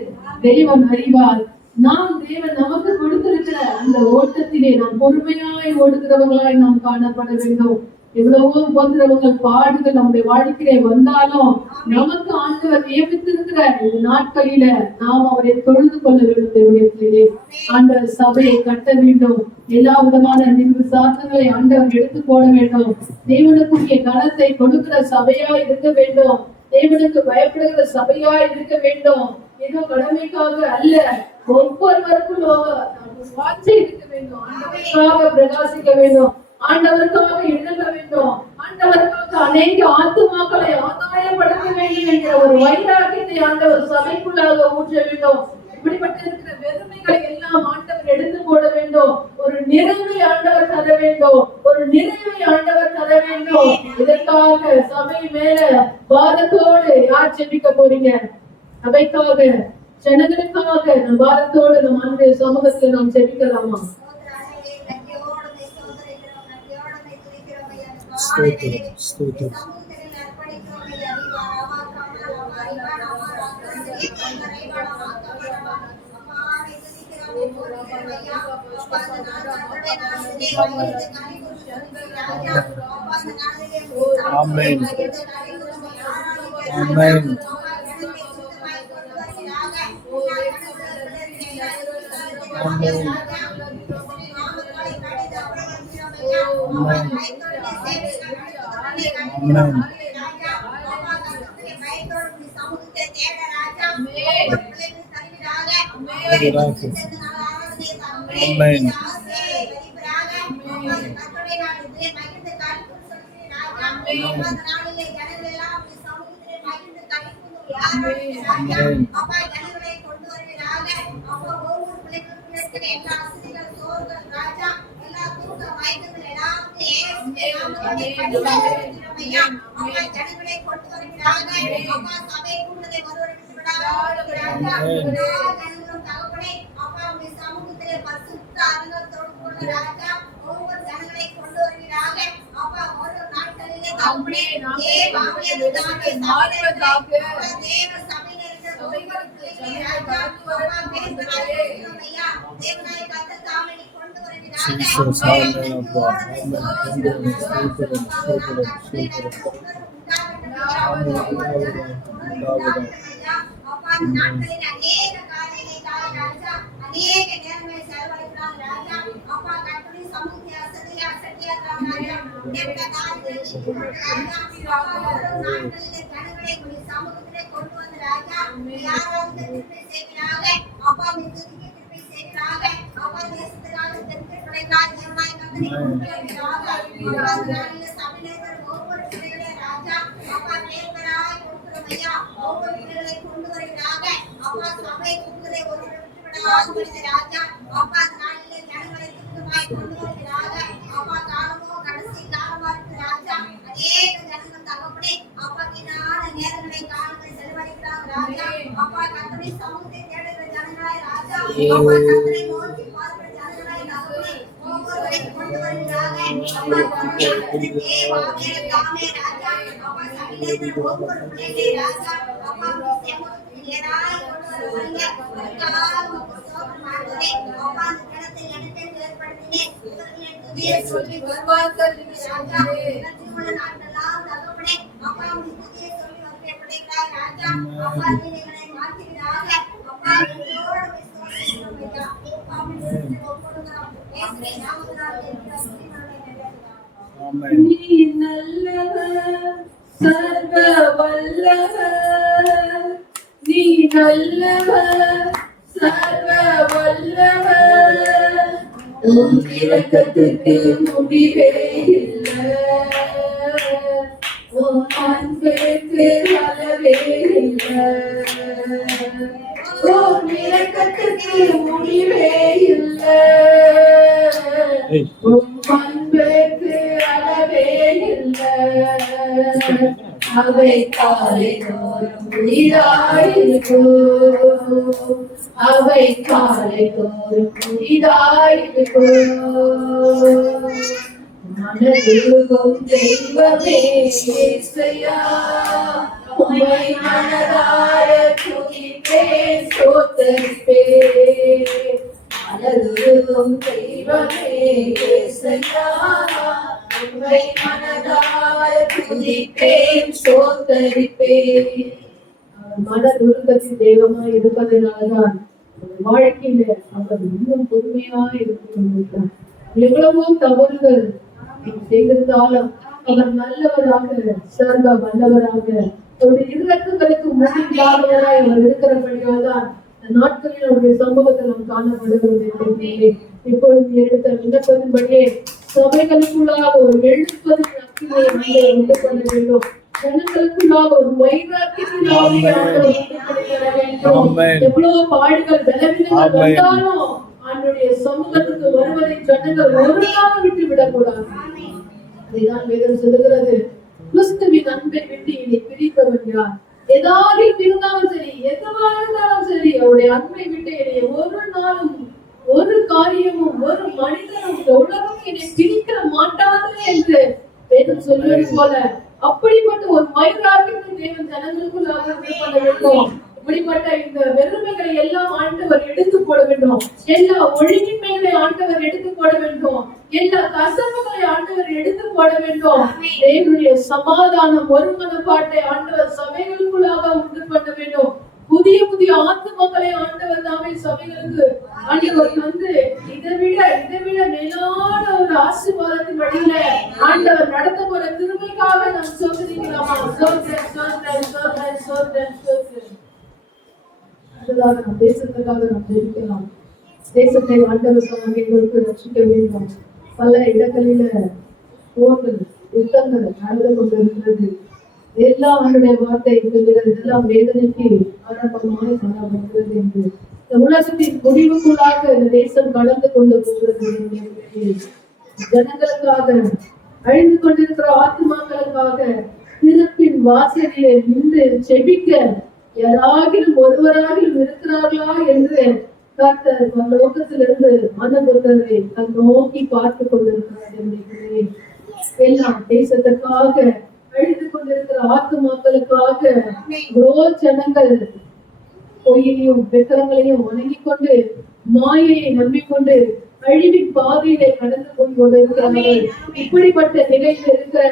தேவன் அறிவார். நாம் தேவன் நமக்கு கொடுத்திருக்கிற அந்த ஓட்டத்திலே நாம் பொறுமையாய் ஓடுகிறவர்களாய் நாம் காணப்பட வேண்டும். எவ்வளவோ உபத்திரவங்கள் பாடுகள் நம்முடைய வாழ்க்கையிலே வந்தாலும் நமக்கு ஆண்டவர் நியமித்திருக்கிற இந்த நாட்களில நாம் அவரை தொழுது கொள்ள வேண்டும். ஆண்டவர் சபையை கட்ட வேண்டும். எல்லா விதமான நின்று சாத்தங்களை ஆண்டவர் எடுத்து போட வேண்டும். தேவனுக்குரிய கனத்தை கொடுக்கிற சபையா இருக்க வேண்டும். தேவனுக்கு பயப்படுகிற சபையா இருக்க வேண்டும். ஏதோ கடமைக்காக அல்ல, ஒவ்வொருவருக்கும் வாஞ்சை இருக்க வேண்டும். ஆண்டவருக்காக பிரகாசிக்க வேண்டும். ஆண்டவருக்காக எழுத வேண்டும். ஆண்டவருக்காக அநேக ஆத்துமாக்களை ஆதாயப்படுத்த வேண்டும் என்ற ஒரு வைராக்கியத்தை ஆண்டவர் சபைக்குள்ளாக ஊற்ற வேண்டும். இப்படிப்பட்ட இருக்கிற வெறுமைகளை எல்லாம் ஆண்டவர் எடுத்து போட வேண்டும். ஒரு நிறைவை ஆண்டவர் தர வேண்டும். ஒரு நிறைவை ஆண்டவர் தர வேண்டும். இதற்காக சபை மேல பாரத்தோடு யார் ஜெபிக்க போறீங்க? சபைக்காக, ஜனங்களுக்காக பாரத்தோடு நம் ஆண்டுடைய சமூகத்துல நாம் ஜெபிக்கலாமா? Amen. Amen. Jesus, நீ நல்லவர், சர்வ வல்லவர். நீ நல்லவர், சர்வ வல்லவர். உன் இரக்கத்துக்கு முடிவே இல்லை. அன்புக்கு அளவே இல்லை, உன் இரக்கத்துக்கு முடிவே இல்லை, உன் அன்புக்கு அளவே இல்லை. அவை காலை தோறும் புதிதாயிருக்கும், அவை காலை தோறும் புதிதாயிருக்கும். மனதுருகும் தெய்வமே இயேசையா, உம்மை மனதார துதிப்பேன் ஸ்தோத்தரிப்பேன். மனதுருகும் தெய்வமே இயேசையா, உம்மை மனதார துதிப்பேன் ஸ்தோத்தரிப்பேன். மனதுருக்கத்தின் தெய்வமாய் இருப்பதனால்தான் வாழ்க்கையில அவர் இன்னும் பொறுமையா இருந்து கொண்டிருக்கிறார். எவ்வளவோ தவறுகள் செய்திருந்தாலும் அவர் நல்லவராக, சர்வ வல்லவராக, அவருடைய இரக்கங்களுக்கு முடிவில்லாதவராய் அவர் இருக்கிறபடியால் தான் நாட்களில் அவருடைய சமூகத்தை நாம் காணப்படுகிறது. இப்பொழுது எடுத்த விண்ணப்பதின்படியே சபைகளுக்குள்ளாக ஒரு 70 அக்கினியை உண்டு பண்ண வேண்டும். ஜனங்களுக்குள்ளாக ஒரு வைராக்கியத்தின் ஆவியை ஆண்டவர் உண்டு பண்ண வேண்டும். எவ்வளவு பாடுகள் பலவீனங்கள் வந்தாலும் ஆண்டவருடைய சமூகத்துக்கு வருவதை ஜனங்கள் ஒரு நாள் விட்டு விடக்கூடாது. அதைதான் வேதம் சொல்லுகிறது, கிறிஸ்துவின் அன்பை விட்டு என்னை பிரிப்பவன் யார்? ஏதாவது இருந்தாலும் சரி, எதுவா இருந்தாலும் சரி, அவருடைய அன்பை விட்டு என்னை ஒரு நாளும், ஒரு காரியமும், ஒரு மனிதனும் இந்த உலகம் என்னை பிரிக்க மாட்டாது என்று வேதம் சொல்வது போல அப்படிப்பட்ட ஒரு வைராக்கியத்தை தேவன் ஜனங்களுக்குள்ளாக பண்ண வேண்டும். இப்படிப்பட்ட இந்த வெறுமைகளை எல்லாம் ஆண்டவர் எடுத்து போட வேண்டும். எல்லா ஒழுங்கின்மைகளை ஆண்டவர் எடுத்து போட வேண்டும். எல்லா கசப்புகளை ஆண்டவர் எடுத்து போட வேண்டும். தேவனுடைய சமாதானம், ஒருமனப்பாட்டை ஆண்டவர் சபைகளுக்குள்ளாக உண்டு பண்ண வேண்டும். புதிய புதிய ஆத்துமக்களை ஆண்டவர் தாமே சபைகளுக்கு ஆண்டவர் வந்து இதை விட மேலான ஒரு ஆசீர்வாதத்தின் வழியில ஆண்டவர் நடத்த போற திருமைக்காக நாம் சோதரிக்கலாமா? நம் தேசத்துக்காக நாம் ஜெபிக்கலாம். தேசத்தை ஆண்டவர் எங்களுக்கு ரட்சிக்க வேண்டும். பல இடங்களில போர்கள், யுத்தங்கள் நடந்து கொண்டிருக்கிறது. எல்லாம் அவருடைய வார்த்தை சொல்லுகிறது, இதெல்லாம் வேதனைக்கு ஆரம்பமாக காணப்படுகிறது என்று. இந்த உலகத்தின் முடிவுக்குள்ளாக இந்த தேசம் கடந்து கொண்டு போகிறது. ஜனங்களுக்காக, அழிந்து கொண்டிருக்கிற ஆத்மாக்களுக்காக திறப்பின் வாசலிலே நின்று செபிக்க யாராகிலும் ஒருவராகிலும் இருக்கிறார்களா என்று கர்த்தர் லோகத்திலிருந்து மனபுத்தரை நோக்கி பார்த்து கொண்டிருக்கிறார். எல்லாம் தேசத்திற்காக, அழிந்து கொண்டிருக்கிற ஆத்துமாக்களுக்காக ஜனங்கள் பொய்யையும் வெக்கரங்களையும் வணங்கிக் கொண்டு, மாயையை நம்பிக்கொண்டு அழிவின் பாதையிலே கடந்து போய் கொண்டிருக்கிறார்கள். இப்படிப்பட்ட நிலையில் இருக்கிற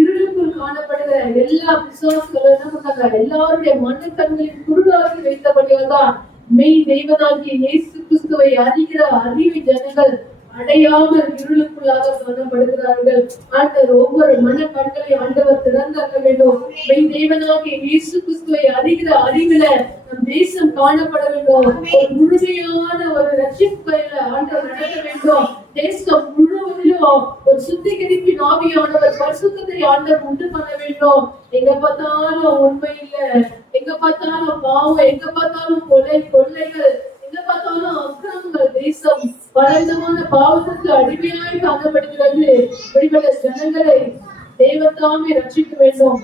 இருளுக்குள் காணப்படுகிற எல்லா விசுவாசிகளும் என்ன பண்ணாங்க? எல்லாருடைய மனக்கண்களின் குருடாக்கி வைத்தபடியால் தான் மெய் தெய்வனாகிய இயேசு கிறிஸ்துவை அறிகிற அறிவு ஜனங்கள் அடையாமல் இருளுக்குள்ளாக காணப்படுகிறார்கள். ஆண்டவர் ஒவ்வொரு மன கண்களை ஆண்டவர் திறந்தாக்க வேண்டும். மெய் தேவனாகிய இயேசு கிறிஸ்துவை அறிகிற அறிவில நம் தேசம் காணப்பட வேண்டும். ஒரு முழுமையான ஒரு ரட்சிப்பை ஆண்டவர் நடக்க வேண்டும். தேசம் முழுவதிலும் ஒரு சுத்திகரிப்பின் ஆவியானவர் பரிசுத்தத்தை ஆண்டவர் உண்டு பண்ண வேண்டும். எங்க பார்த்தாலும் உண்மை இல்லை, எங்க பார்த்தாலும் பாவம், எங்க பார்த்தாலும் கொள்ளைகள், எங்க பார்த்தாலும் அக்கிரமங்கள், தேசம் பலவிதமான பாவத்திற்கு அடிமையாய் காணப்படுகிறது. இப்படிப்பட்ட ஜனங்களை தேவத்தாமே ரட்சிக்க வேண்டும்.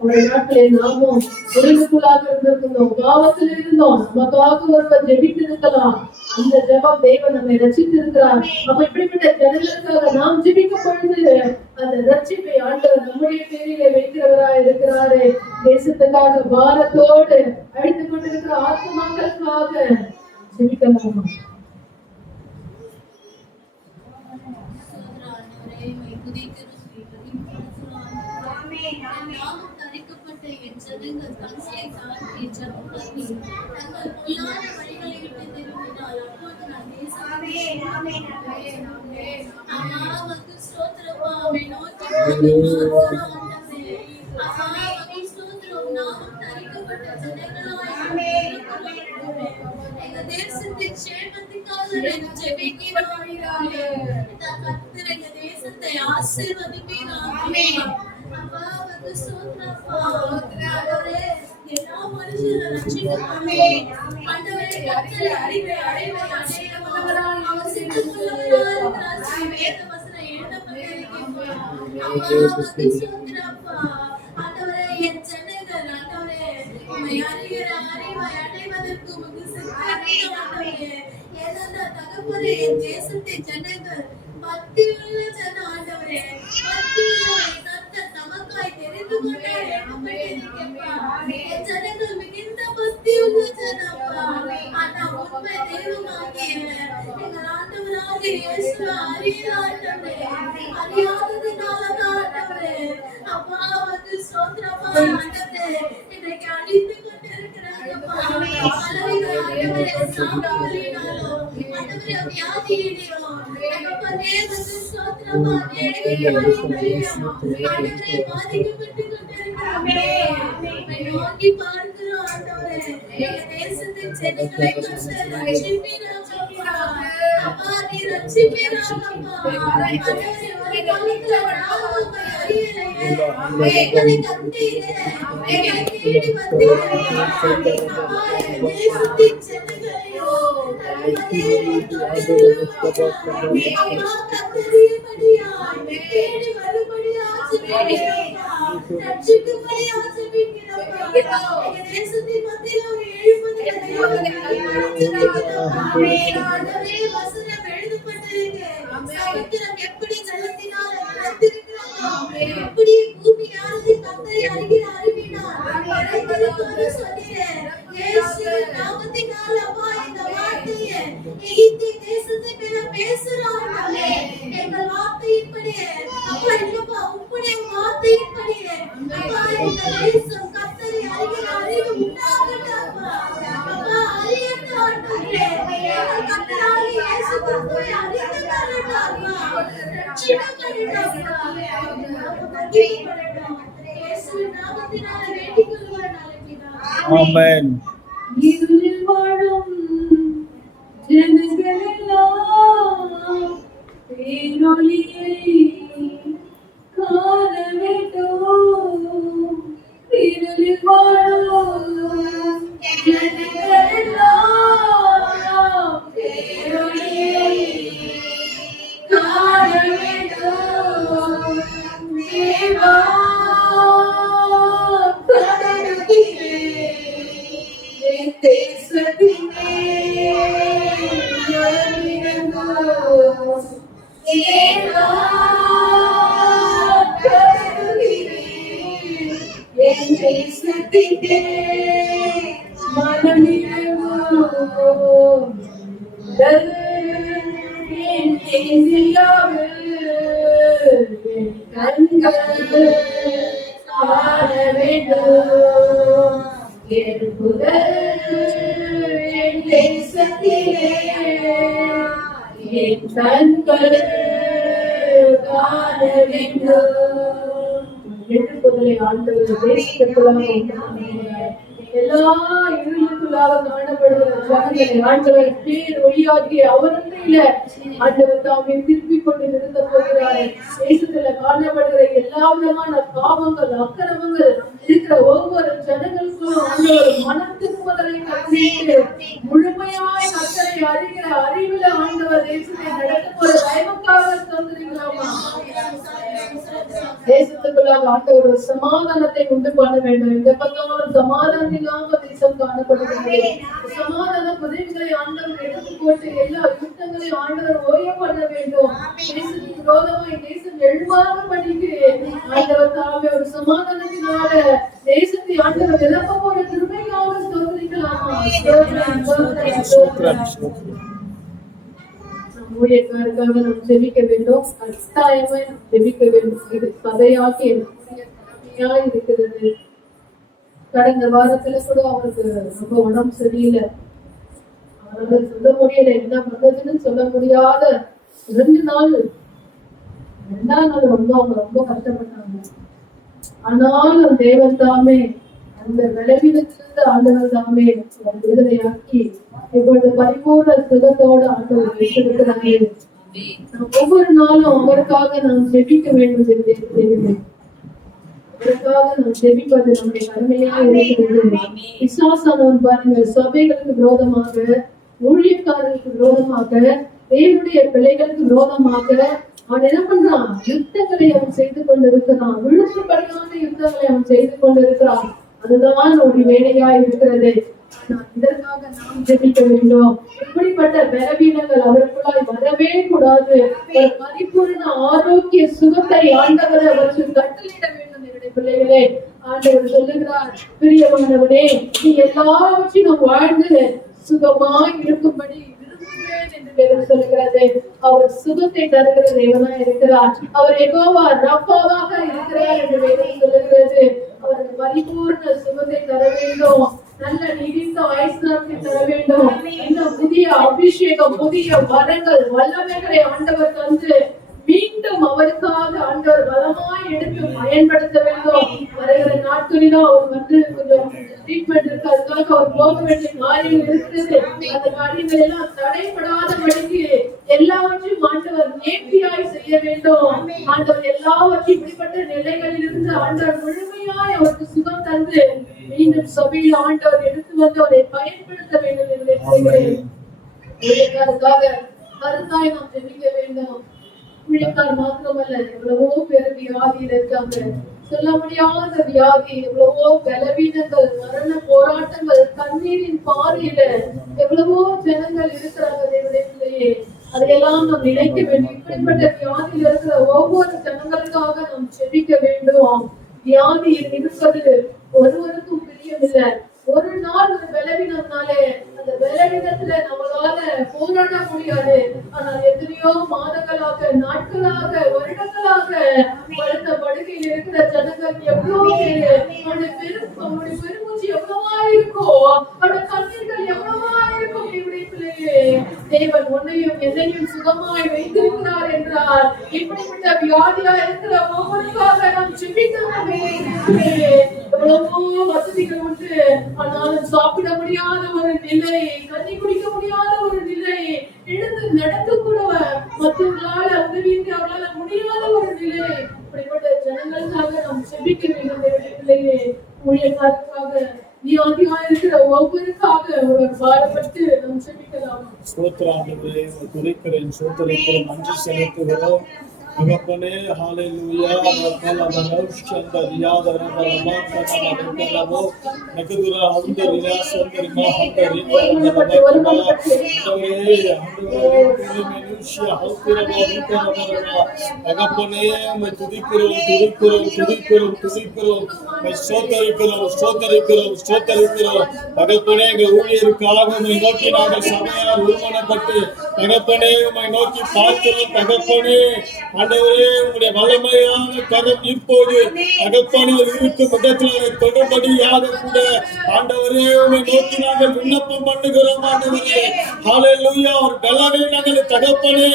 ஒரு நாட்களே நாமும் உடலுக்குள்ளாக இருந்திருந்தோம், பாவத்தில் இருந்தோம், நமக்காக ஒருவர் ஜெபித்து இருக்கலாம். அந்த ஜெபம் தேவன் நம்மை ரட்சித்து இருக்கிறார். அப்ப இப்படிப்பட்ட ஜனங்களுக்காக நாம் ஜெபிக்கும் பொழுது அந்த ரட்சிப்பை ஆண்டவர் நம்முடைய பேரிலே வைக்கிறவராய் இருக்கிறாரே. தேசத்துக்காக பாரத்தோடு அழித்துக் கொண்டிருக்கிற ஆத்மாக்களுக்காக ஜெபிக்கலாமா? தேசத்தை ஆசீர்வதிப்பீராக. ஆமென். ஆண்டவரே கர்த்தரை அறிவை அடைவை அடையவராய் அவர் சித்தமுள்ளவராய் இருக்கிறார். வேத வசனம் எழுதப்பட்டிருக்கிறப்பா. அப்பா உமக்கு ஸ்தோத்திரப்பா. ஆண்டவரே என் ஜனங்கள் ஆண்டவரே உம்மை அறிகிற அறிவை அடைவதற்கு உமக்கு சித்தம் ஆண்டவரே. ஏனென்றா தகப்பனே என் தேசத்தின் ஜனங்கள் பக்தியுள்ள ஜன ஆண்டவரே. பக்தியுள்ளவரை கர்த்தர் தமக்காய் தெரிந்து கொண்டே எண்ணப்பட்டிருக்கிறப்பா. என் ஜனங்கள் மிகுந்த பக்தியுள்ள ஜனப்பா. ஆனா உண்மை தெய்வமாகிய எங்கள் ஆண்டவராகிய இயேசுவை அறிகிற ஆண்டவரே. அறியாததினாலதான் ஆண்டவரே. அப்பா உமக்கு ஸ்தோத்திரப்பா. ஆண்டவரே இன்றைக்கு அழிந்து கொண்டிருக்கிறாங்கப்பா. பலவித ஆண்டவரே சாபங்களினாலும் ஆண்டவரே வியாதியிலையும் தகப்பனே உமக்கு ஸ்தோத்திரப்பா. ஏழைகளிலும் ஆண்டவரே பாதிக்கப்பட்டு கொண்டிருக்கிறாங்களே. உம்மை நோக்கி பார்க்கிறோம் ஆண்டவரே. எங்கள் தேசத்தின் ஜனங்களை கர்த்தர் ரட்சிப்பீராகப்பா. அப்பா நீர் ரட்சிப்பீராகப்பா. ஆண்டவரே ஒரு காலத்துல நாங்கள் உம்மை அறியலையே. எங்களை கண்டீரே. எங்களை தேடி வந்தீரே. அப்பா எங்கள் தேசத்தின் ஜனங்களையும் தகப்பனே நீர் தொட்டருளும். அப்பா கத்தறியபடியாய் தேடி வரும்படியா ஜெபிக்கிறோம்ப்பா. ரட்சிக்கும்படியா ஜெபிக்கிறோம்ப்பா. எங்கள் தேசத்தின் மத்தியில ஒரு எழுப்புதல் ஜெபிக்கிறோம்ப்பா. ஆண்டவரே வசனம் எழுதப்பட்டிருக்கு. சமுத்திரம் எப்படி ஜலத்தினால் நிறைந்திருக்கிறதோ எப்படி பூமியானது கர்த்தரை அறிகிற அறிவினால் நிறைந்திருக்கும்னு சொன்னீரே. இயேசுவின் நாமத்தினால் அப்பா இந்த வார்த்தையை எகிப்திய தேசத்தை மேல பேசுறாங்களே. எங்கள் வார்த்தையின்படியே அப்பா இல்லப்பா உம்முடைய வார்த்தையின்படியே அப்பா எங்கள் தேசம் கர்த்தரை அறிகிற அறிவு உண்டாகட்டும். அப்பா அறியட்டும் ஆண்டவரே. எங்கள் கர்த்தராகிய இயேசு கிறிஸ்துவை அறிந்து கொள்ளட்டும். ரட்சிக்கப்படட்டும். இயேசுவின் நாமத்தினால வேண்டிக் கொள்கிறேன் நல்ல பிதாவே. Amen. இருளில் வாழும் ஜனங்களெல்லாம் பேரொளியை காண வேண்டும். இருளில் வாழும் ஜனங்களெல்லாம் பேரொளியை காண வேண்டும். தேவா என் தேசத்திலே இறங்கும். தேவா கருகிறேன். என் தேசத்திலே மனமிறங்கும். என் தேசியாவில் என் கண்கள் காண வேண்டும். என் குரல் என் தேசத்திலே என் கண்கள் காண வேண்டும். எழுப்புதலை ஆண்டவர் தேசத்துக்குள்ளாக எல்லா இருளுக்குள்ளாக காணப்படுகிற ஜனங்களை ஆண்டவர் பேர் ஒளியாக்கி அவரன்றையில ஆண்டவர் தாமே திருப்பிக் கொண்டு நிறுத்த போகிறார். தேசத்துல காணப்படுகிற எல்லா விதமான பாவங்கள் அக்கிரமங்கள் இருக்கிற ஒவ்வொரு ஜனங்களுக்கும் ஆண்டவர் மனம் திரும்புதலை கற்பித்து முழுமையாய் கர்த்தரை அறிகிற அறிவுல ஆண்டவர் தேசத்தை நடத்த போற பயமக்காக தந்திருக்கலாமா? தேசத்துக்குள்ளாக ஆண்டவர் ஒரு சமாதானத்தை உண்டு பண்ண வேண்டும். இந்த பக்கம் சமாதானம் இல்லாம தேசம் காணப்படுகிறது. சமாதான உதவிகளை ஆண்டவர் எடுத்து போட்டு எல்லா யுத்தங்களையும் ஆண்டவர் ஓய பண்ண வேண்டும். தேசத்துக்கு விரோதமாய் தேசம் எழுவாத படிக்கு ஆண்டவர் தாமே ஒரு சமாதானத்தினால தேசத்தை ஆண்டவர் நிரப்ப போற திருமையாக சொல்லிக்கலாமா? ஊழியக்காரருக்காக நாம் ஜெபிக்க வேண்டும். கட்டாயமாய் நாம் ஜெபிக்க வேண்டும். இது சபையாகி இருக்கிறது. கடந்த வாரத்துல கூட அவருக்கு ரொம்ப உடம்பு சரியில்லை. அவரால் சொல்ல முடியல, என்ன பண்றதுன்னு சொல்ல முடியாத 2 நாள் 2ஆம் நாள் அவங்க ரொம்ப கஷ்டப்பட்டாங்க. ஆனாலும் தேவன் தாமே அந்த விளைவிலிருந்து ஆண்டவர் தாமே விடுதலையாக்கி இப்பொழுது பரிபூர்ண சுகத்தோடு ஆண்டவர் வைத்திருக்கிறாரே. ஒவ்வொரு நாளும் அவருக்காக நாம் ஜெபிக்க வேண்டும். அதற்காக நாம் ஜெபிப்பது நம்முடைய கடமையா இருக்கிறது. பிசாசானவன் பாருங்க, சபைகளுக்கு விரோதமாக, ஊழியக்காரர்களுக்கு விரோதமாக, தேவனுடைய பிள்ளைகளுக்கு விரோதமாக அவன் என்ன பண்றான்? யுத்தங்களை அவன் செய்து கொண்டிருக்கிறான். விழுப்புபடியான யுத்தங்களை அவன் செய்து கொண்டிருக்கிறான். அதுதான் ஒரு வேலையா இருக்கிறது. இதற்காக நாம் ஜெபிக்க வேண்டும். இப்படிப்பட்ட பலவீனங்கள் அவருக்குள்ளாய் வரவே கூடாது. ஒரு பரிபூர்ண ஆரோக்கிய சுகத்தை ஆண்டவர் அவருக்கு கட்டளையிட வேண்டும். என்னுடைய பிள்ளைகளே, ஆண்டவர் சொல்லுகிறார், பிரியமானவனே, நீ எல்லாவற்றையும் வாழ்ந்து சுகமாய் இருக்கும்படி என்று வேதம் சொல்லுகிறது. அவர் சுகத்தை தருகிற தேவனா இருக்கிறார். அவர் யெகோவா ரப்பாவாக இருக்கிறார் என்று வேதம் சொல்லுகிறது. அவருக்கு பரிபூர்ண சுகத்தை தர வேண்டும். நல்ல நீடித்த ஆயுஷ்நாத்தை தர வேண்டும். இன்னும் புதிய அபிஷேகம், புதிய வரங்கள், வல்லமைகளை ஆண்டவர் தந்து மீண்டும் அவருக்காக ஆண்டவர் பலமாய் எடுத்து பயன்படுத்த வேண்டும். வருகிற நாட்களிலும் அவர் வந்து கொஞ்சம் ட்ரீட்மெண்ட் இருக்கு, அதுக்காக அவர் போக வேண்டிய காரியங்கள் இருக்கிறது. அந்த காரியங்கள் எல்லாம் தடைபடாதபடிக்கு எல்லாவற்றையும் ஆண்டவர் நேர்த்தியாய் செய்ய வேண்டும். ஆண்டவர் எல்லாவற்றையும் இப்படிப்பட்ட நிலைகளில் இருந்து ஆண்டவர் முழுமையாய் அவருக்கு சுகம் தந்து மீண்டும் சபையில் ஆண்டவர் எடுத்து வந்து அவரை பயன்படுத்த வேண்டும் என்று கருத்தாய் நாம் ஜெபிக்க வேண்டும். ஊழியக்கார் மாத்திரமல்ல, எவ்வளவோ பேர் வியாதியில் இருக்காங்க, சொல்ல முடியாத வியாதி, எவ்வளவோ பலவீனங்கள், மரண போராட்டங்கள், கண்ணீரின் பாறையில எவ்வளவோ ஜனங்கள் இருக்கிறாங்க. தேவதையே, அதையெல்லாம் நாம் நினைக்க வேண்டும். இப்படிப்பட்ட வியாதியில் இருக்கிற ஒவ்வொரு ஜனங்களுக்காக நாம் ஜெபிக்க வேண்டும். வியாதியில் இருப்பது ஒருவருக்கும் பிரியமில்லை. ஒரு நாள் ஒரு பலவீனம்னாலே அந்த பலவீனத்துல நம்மளால போராட முடியாது. ஆனால் எத்தனையோ மாதங்களாக, நாட்களாக, வருடங்களாக படுத்த படுக்கையில் இருக்கிற ஜனங்கள் எவ்வளவு பேரு, அவனுடைய பெருமூச்சு எவ்வளவா இருக்கும், அவனுடைய கண்ணீர்கள் எவ்வளவா இருக்கும். தேவன் உன்னையும் என்னையும் சுகமாய் வைத்திருக்கிறார் என்றால் இப்படிப்பட்ட வியாதியா இருக்கிற ஒவ்வொருக்காக நாம் ஜெபிக்க வேண்டும். எவ்வளவோ வசதிகள் உண்டு, ஆனாலும் சாப்பிட முடியாத ஒரு நிலை, தண்ணி குடிக்க முடியாத ஒரு நிலை, எழுந்து நடக்க கூட மற்றவர்களால உதவியின்றி அவர்களால முடியாத ஒரு நிலை. இப்படிப்பட்ட ஜனங்களுக்காக நாம் ஜெபிக்க வேண்டும். பிள்ளையே, ஊழியக்காரருக்காக, வியாதியா இருக்கிற ஒவ்வொருக்காக ஒரு பாரப்பட்டு நாம் ஜெபிக்கலாம். ஸ்தோத்திராண்டவரே, துதிக்கிறேன், சோதரிக்கிறேன், நன்றி செலுத்துகிறோம். தகப்பனே, ஹalleluya. ரபலமனௌஷ்சந்த ரியாதரபலமாக்கனமதரபோ நகதுர ஹந்தரியா சந்தரிமா ஹந்தரிமா ஹந்தரியா தகப்பனே, உம்மை துதிக்கிறோம், துதிக்கிறோம், துதிக்கிறோம், துதிக்கிறோம், உம்மை ஸ்தோத்திரிக்கிறோம், ஸ்தோத்திரிக்கிறோம், ஸ்தோத்திரிக்கிறோம். தகப்பனே, எங்கள் ஊழியருக்காக உம்மை நோக்கி நாங்கள் சபையார் உருவனப்பட்டு தகப்பனே உம்மை நோக்கி பார்க்கிறோம். தகப்பனே, ஆண்டவரே, உங்களுடைய வல்லமையான கரம் இப்போது தகப்பனே இருக்கும் இடத்தில் தொடும்படியாக கூட ஆண்டவரே உம்மை நோக்கி நாங்கள் விண்ணப்பம் பண்ணுகிறோம். ஆண்டவரே, ஹalleluya. ஒரு பலவீனங்களை தகப்பனே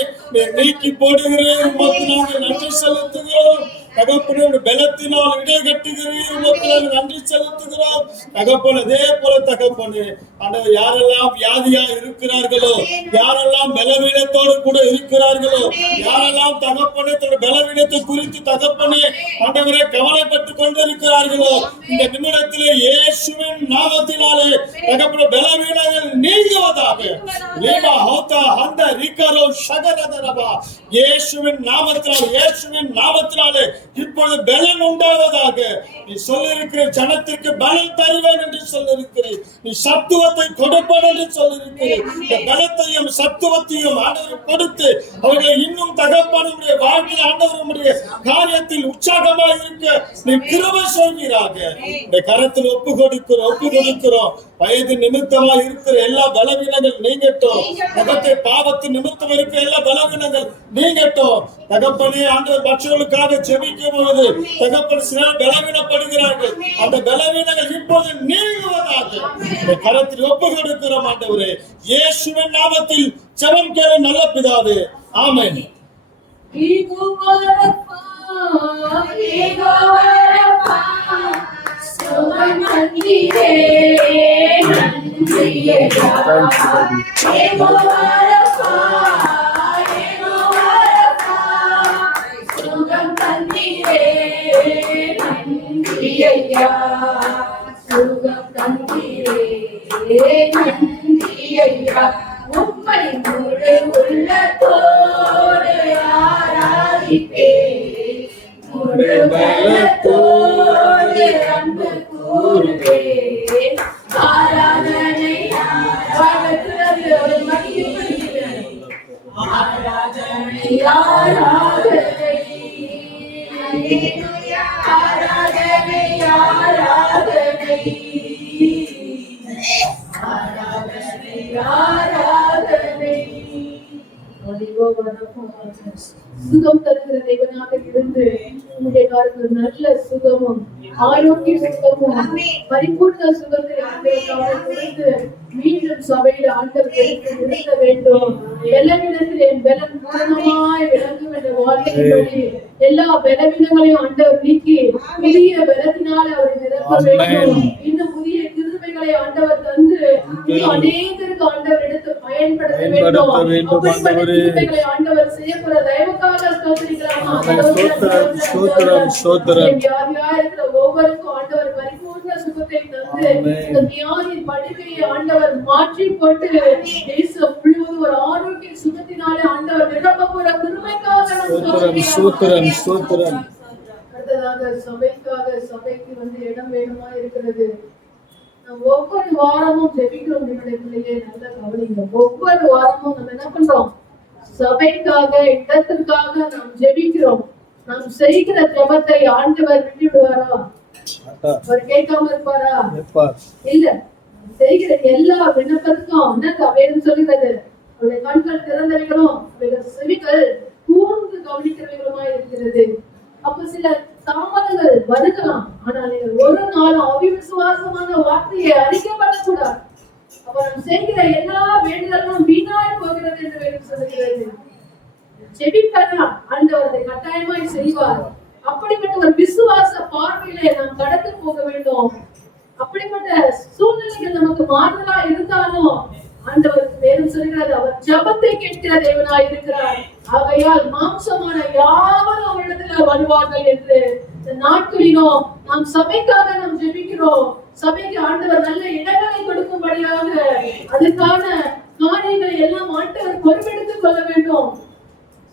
நீக்கி போடுகிறேன், உமக்கு நாங்கள் நன்றி செலுத்துகிறோம். தகப்பனே, ஒரு பலத்தினால் இடைகட்டுகிறீர், உமக்கு நன்றி செலுத்துகிறோம். தகப்பனே, அதே போல தகப்பனே ஆண்டவர், யாரெல்லாம் வியாதியா இருக்கிறார்களோ, யாரெல்லாம் பலவீனத்தோடு கூட இருக்கிறார்களோ, யாரெல்லாம் தகப்பனே தன்னுடைய பலவீனத்தை குறித்து தகப்பனே ஆண்டவரே கவலைப்பட்டுக் கொண்டிருக்கிறார்களோ, இந்த நிமிடத்திலே இயேசுவின் நாமத்தினாலே தகப்பனே பலவீனங்கள் நீங்குவதாக. லீமா ஹோதா ஹந்த ரிகரோ ஷகரதரபா, இயேசுவின் நாமத்தினாலே, இயேசுவின் நாமத்தினாலே இப்பொழுது பலன் உண்டாவதாக. நீ சொல்லியிருக்கிற ஜனத்திற்கு பலன் தருவேன் என்று சொல்லியிருக்கிறேன். நீ சத்துவத்தை கொடுப்பேன் என்று சொல்லியிருக்கிறேன். இந்த பலத்தையும் சத்துவத்தையும் ஆண்டவர் கொடுத்து அவர்களை இன்னும் தகப்பனுடைய வாழ்க்கையில் ஆண்டவருடைய காரியத்தில் உற்சாகமாக இருக்க நீ கிருபை செய்வீராக. இந்த கரத்தில் ஒப்பு கொடுக்கிறோம். வயது நிமித்தமா இருக்கிற எல்லா பலவீனங்கள் நீங்கட்டும். தகத்தை பாவத்து நிமித்தம் இருக்கிற எல்லா பலவீனங்கள் நீங்கட்டும். தகப்பனே, ஆண்டவர் மற்றவர்களுக்காக ஜெபிக்கும் பொழுது தகப்பன் சிலர் பலவீனப்படுகிறார்கள். அந்த பலவீனங்கள் இப்போது நீங்குவதாக இந்த கரத்தில் ஒப்பு கொடுக்கிறோம். ஆண்டவரே, இயேசுவின் நாமத்தில் ஜெபம் கேளும் நல்ல பிதாவே, ஆமென். ஐயா சுகம் தந்தீரே நன்றி ஐயா உம்மை முழு உள்ளத்தோடு ஆராதிப்பேன் முழு பலத்தோடு அன்பு கூறுவேன் ஆராதனை ஆராதனை ஆராதனை ஆராதனை ஆராதனை ஆராதனை ஆராதனை சுகம் தருகிற தேவனாக இருந்து உங்களுடைய காலத்தில் நல்ல சுகமும் ஆரோக்கிய சுகமும் பரிபூர்ண சுகத்தை கொடுத்து மீண்டும் சபையில் ஆண்டவர் நிறுத்த வேண்டும். பலவீனத்தில் என் பலன் பூரணமாய் விளங்கும் என்ற வார்த்தையின்படி எல்லா பலவீனங்களையும் ஆண்டவர் நீக்கி புதிய பலத்தினால அவரை நிரப்ப வேண்டும். இன்னும் புதிய கிருபைகளை ஆண்டவர் தந்து அநேகருக்கு ஆண்டவர் எடுத்து பயன்படுத்த வேண்டும். கிருபைகளை ஆண்டவர் செய்யப்போற தயவுக்காக ஸ்தோத்திரிக்கலாமா? இருக்கிற ஒவ்வொருக்கும் ஆண்டவர் பரிபூர்ண சுகத்தை தந்து இந்த வியாதி படுக்கையை ஆண்டவர் மாற்றி போட்டு தேசம் முழுவதும் ஒரு ஆரோக்கிய சுகத்தினாலே ஆண்டவர் நிரப்ப போற கிருபைக்காக அடுத்ததாக சபைக்கு வந்து இடம் வேணுமா இருக்கிறது. ஒவ்வொரு வாரமும் ஜெபிக்கிறோம். பிள்ளையே நல்ல கவனிங்க. ஒவ்வொரு வாரமும் நம்ம என்ன பண்றோம்? சபைக்காக இடத்திற்காக நாம் ஜெபிக்கிறோம். நாம் செய்கிற ஜெபத்தை ஆண்டவர் விட்டுவிடுவாரா? அவர் கேட்காம இருப்பாரா? இல்ல. செய்கிற எல்லா விண்ணப்பத்துக்கும் என்ன வேணும் சொல்லுகிறது? அவருடைய கண்கள் திறந்தவைகளும் செவிகள் கூர்ந்து கவனிக்கிறவைகளுமா இருக்கிறது. அப்ப சில தாமதங்கள் வருகலாம். ஆனால் நீங்கள் ஒரு நாளும் அவிசுவாசமான வார்த்தையை அறிக்கப்படக்கூடாது. அப்ப நாம் செய்கிற எல்லா வேண்டுதலும் வீணாய் போகிறது என்று வேணும் சொல்லுகிறது. ஜெபிப்பதா ஆண்டவர் கட்டாயமாய் செய்வார். அப்படிப்பட்ட ஒரு விசுவாச பார்வையில நாம் கடந்து போக வேண்டும். அப்படிப்பட்ட சூழ்நிலைகள் நமக்கு மாறுதலா இருந்தாலும் ஆண்டவருக்கு வேணும் சொல்கிறார், அவர் ஜபத்தை கேட்கிற தேவனாய் இருக்கிறார். ஆகையால் மாம்சமான யாவரும் அவரிடத்துல வருவார்கள் என்று இந்த நாட்களிலும் நாம் சபைக்காக நாம் ஜெபிக்கிறோம். சபைக்கு ஆண்டவர் நல்ல இடங்களை கொடுக்கும்படியாக அதற்கான காரியங்களை எல்லாம் ஆண்டவர் பொறுப்பெடுத்துக் கொள்ள வேண்டும்.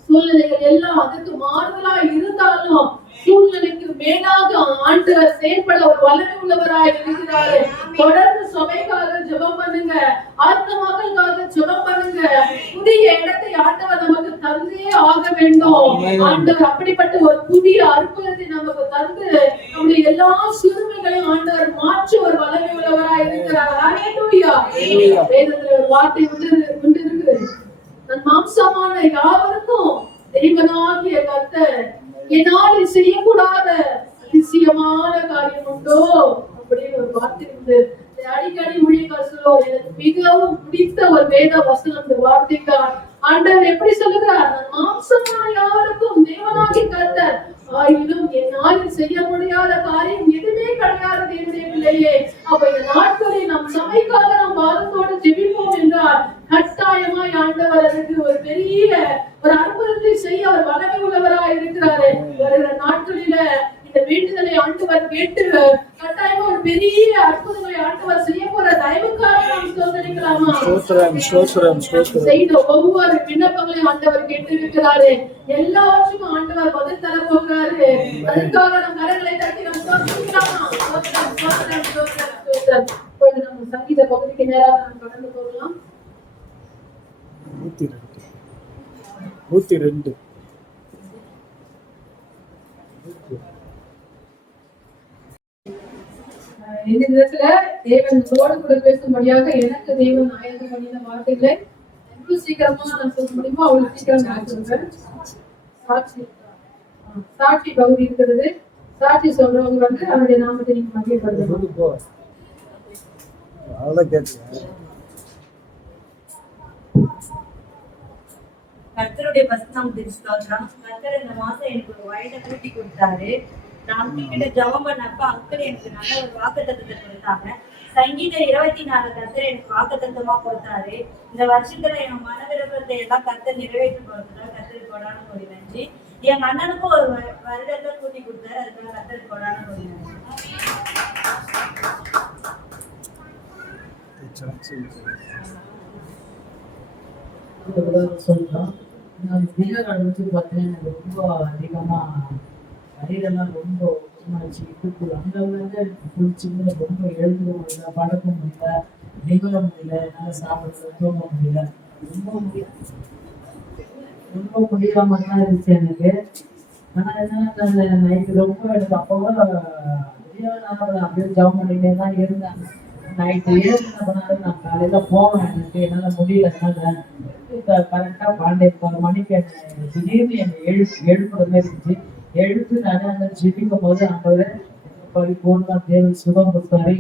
சூழ்நிலைகள் எல்லாம் அதற்கு மாறுதலா இருந்தாலும் சூழ்நிலைக்கு மேலாக ஆண்டவர் செயல்பட ஒரு வல்லமை உள்ளவராய் இருக்கிறாரு. தொடர்ந்து சபைக்காக ஜெபம் பண்ணுங்க, ஆத்மாக்களுக்காக ஜெபம் பண்ணுங்க. புதிய இடத்தை ஆண்டவர் நமக்கு தந்தே ஆக வேண்டும். ஆண்டவர் அப்படிப்பட்ட ஒரு புதிய அற்புதத்தை நமக்கு தந்து நம்முடைய எல்லா சிறுமைகளையும் ஆண்டவர் மாற்றி ஒரு வல்லமை உள்ளவராய் இருக்கிறார். ஹல்லேலூயா. வேதத்துல ஒரு வார்த்தை உண்டு இருக்குது, நம் மாம்சமான யாவருக்கும் தேவனாகிய கர்த்தர் என்னால் செய்யக்கூடாத அதிசயமான காரியம் உண்டோ அப்படின்னு ஒரு வார்த்தை உண்டு. அடிக்கடி ஊழியர்கள் சொல்லுவார், எனக்கு மிகவும் பிடித்த ஒரு வேத வசனம் இந்த வார்த்தை தான். ஆண்டவர் எப்படி சொல்லுகிறார்? மாம்சமான யாவருக்கும் தேவனாகிய கர்த்தர் ஆயினும் என்னால் செய்ய முடியாத காரியம் எதுவுமே கிடையாது தேவனுடைய பிள்ளையே. அப்ப இந்த நாட்களில் நம் சபைக்காக நாம் வாதத்தோடு ஜெபிப்போம் என்றால் கட்டாயமாய் ஆண்டவர் அதுக்கு ஒரு பெரிய ஒரு அற்புதத்தை செய்ய அவர் வல்லமை உள்ளவராய் இருக்கிறாரு. வருகிற நாட்களில இந்த வேண்டுதலை ஆண்டவர் கேட்டு கட்டாயமா ஒரு பெரிய அற்புதங்களை ஆண்டவர் செய்ய போற தயவுக்காக நாம் ஸ்தோத்திரிக்கலாமா? செய்த ஒவ்வொரு விண்ணப்பங்களையும் ஆண்டவர் கேட்டு இருக்கிறாரு. எல்லாவற்றுக்கும் ஆண்டவர் பதில் தர போகிறாரு. அதுக்காக நம் கரங்களை தட்டி நாம் ஸ்தோத்திரிக்கலாமா? நம்ம சங்கீத பகுதிக்கு நேராக நாம் கடந்து போகலாம். 102 இந்த விதத்துல தேவன் சோடு கூட பேசும்படியாக எனக்கு தேவன் ஆயத்தம் பண்ணின வார்த்தைகளை எவ்வளவு சீக்கிரமா நான் சொல்ல முடியுமோ அவ்வளவு சீக்கிரம் நான் சொல்றேன். சாட்சி பகுதி இருக்கிறது. சாட்சி சொல்றவங்க வந்து அவருடைய நாமத்தை நீங்க மகிழ்ப்படுத்தணும். கர்த்தருடைய பரிசுத்தம் ஸ்தோத்திரம். கர்த்தர் இந்த மாசம் எனக்கு ஒரு வயதை கூட்டி கொடுத்தாரு. நான் அங்கிள் கிட்ட ஜெபம் பண்ணப்ப அங்கிள் எனக்கு நல்ல ஒரு வாக்குத்தத்தத்தை கொடுத்தாங்க. சங்கீதம் 24 கர்த்தர் எனக்கு வாக்குத்தத்தமா கொடுத்தாரு. இந்த வருஷத்துல என் மன விருப்பத்தை எல்லாம் கர்த்தர் நிறைவேற்ற போறதுக்காக கர்த்தர் கொடான கோடி நன்றி. என் அண்ணனுக்கும் ஒரு வருடத்தை கூட்டி கொடுத்தாரு. அதுக்காக கர்த்தர் கொடான கோடி நன்றி. சொல்றோம். தினங்கள் வந்து பார்த்தீங்கன்னா எனக்கு ரொம்ப அதிகமா வயிறெல்லாம் ரொம்ப உப்புமாச்சு, இடுப்பு அங்கங்க குளிச்சுன்னு ரொம்ப எழுதவும் முடியல, படுக்கவும் முடியல, நிமிர முடியல, என்னால் சாப்பிட தூங்க முடியல. ரொம்ப ரொம்ப முடியாம தான் இருந்துச்சு எனக்கு. ஆனா என்ன நைட்டு ரொம்ப எனக்கு அப்போ கூட அப்படியே ஜவ் பண்ணிட்டே தான் இருந்தேன். நைட்டு ஏழு என்ன பண்ணாலும் நான் காலையில போவேன், எனக்கு என்னால் முடியல. கரெக்டாக 12 மணிக்கு என்னை திடீர்னு என்னை எழுப்புற மாதிரி இருந்துச்சு. எழுப்பு நான் அங்கே ஜெபிக்கும் போது ஆண்டவரே பரிபூர்ண தேவன் சுகம் கொடுத்தாரு.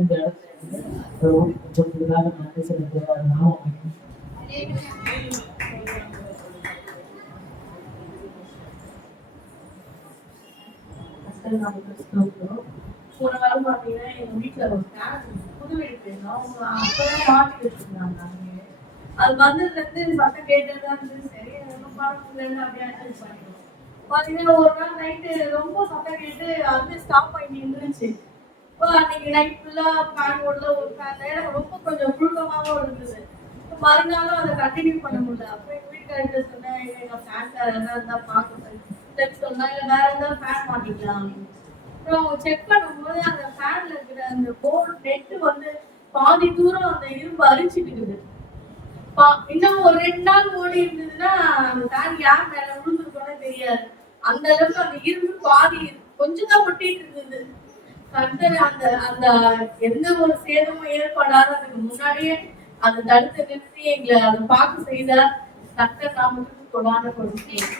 இந்த இடத்துல கொடுத்ததுக்காக நன்றி செலுத்துகிறார். போன வாரம் பார்த்தீங்கன்னா எங்க வீட்டுல ஒரு ஃபேன் புது வீடு போயிருந்தோம். அவங்க அப்பதான் மாட்டி வச்சிருந்தாங்க. அது வந்ததுல இருந்து சத்தம் கேட்டதுதான் இருந்தது. சரி அதெல்லாம் பார்க்க முடியல அப்படியே அட்ஜஸ்ட் பண்ணிடுவோம். பாத்தீங்கன்னா ஒரு நாள் நைட்டு ரொம்ப சத்தம் கேட்டு அது ஸ்டாப் பண்ணி இருந்துச்சு. இப்போ அன்னைக்கு நைட் ஃபுல்லா ஃபேன் ஓடல, ஒரு ஃபேன் ரொம்ப கொஞ்சம் புழுக்கமாகவும் இருந்தது. மறுநாளும் அதை கண்டினியூ பண்ண முடியல. அப்போ எங்க வீட்டுக்காரர்கிட்ட சொன்னேன், எங்க ஃபேன் என்ன இருந்தா பார்க்க சொன்னா இல்லை வேற ஏதாவது ஃபேன் மாட்டிக்கலாம். அப்புறம் அவங்க செக் பண்ணும்போது அந்த ஃபேன்ல இருக்கிற அந்த போர்டு நெட்டு வந்து பாதி தூரம் அந்த இரும்பு அரிச்சிட்டு இருக்குது. இன்னும் ஒரு 2 நாள் ஓடி இருந்ததுன்னா அந்த ஃபேன் யார் மேல விழுந்துருக்கோன்னே தெரியாது. அந்த அளவுக்கு அந்த இரும்பு பாதி கொஞ்சம் தான் ஒட்டிட்டு இருந்தது. கர்த்தர் அந்த அந்த எந்த ஒரு சேதமும் ஏற்படாததுக்கு முன்னாடியே அதை தடுத்து நிறுத்தி எங்களை அதை பார்க்க செய்தார். கர்த்தர் நாமத்துக்கு கொடான கொடுத்தேன்.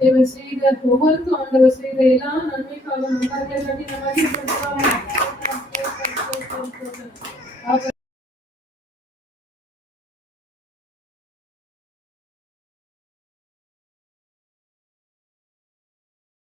தேவன் செய்த ஒவ்வொருக்கும் ஆண்டவர் செய்த எல்லா நன்மைக்காக நம்ம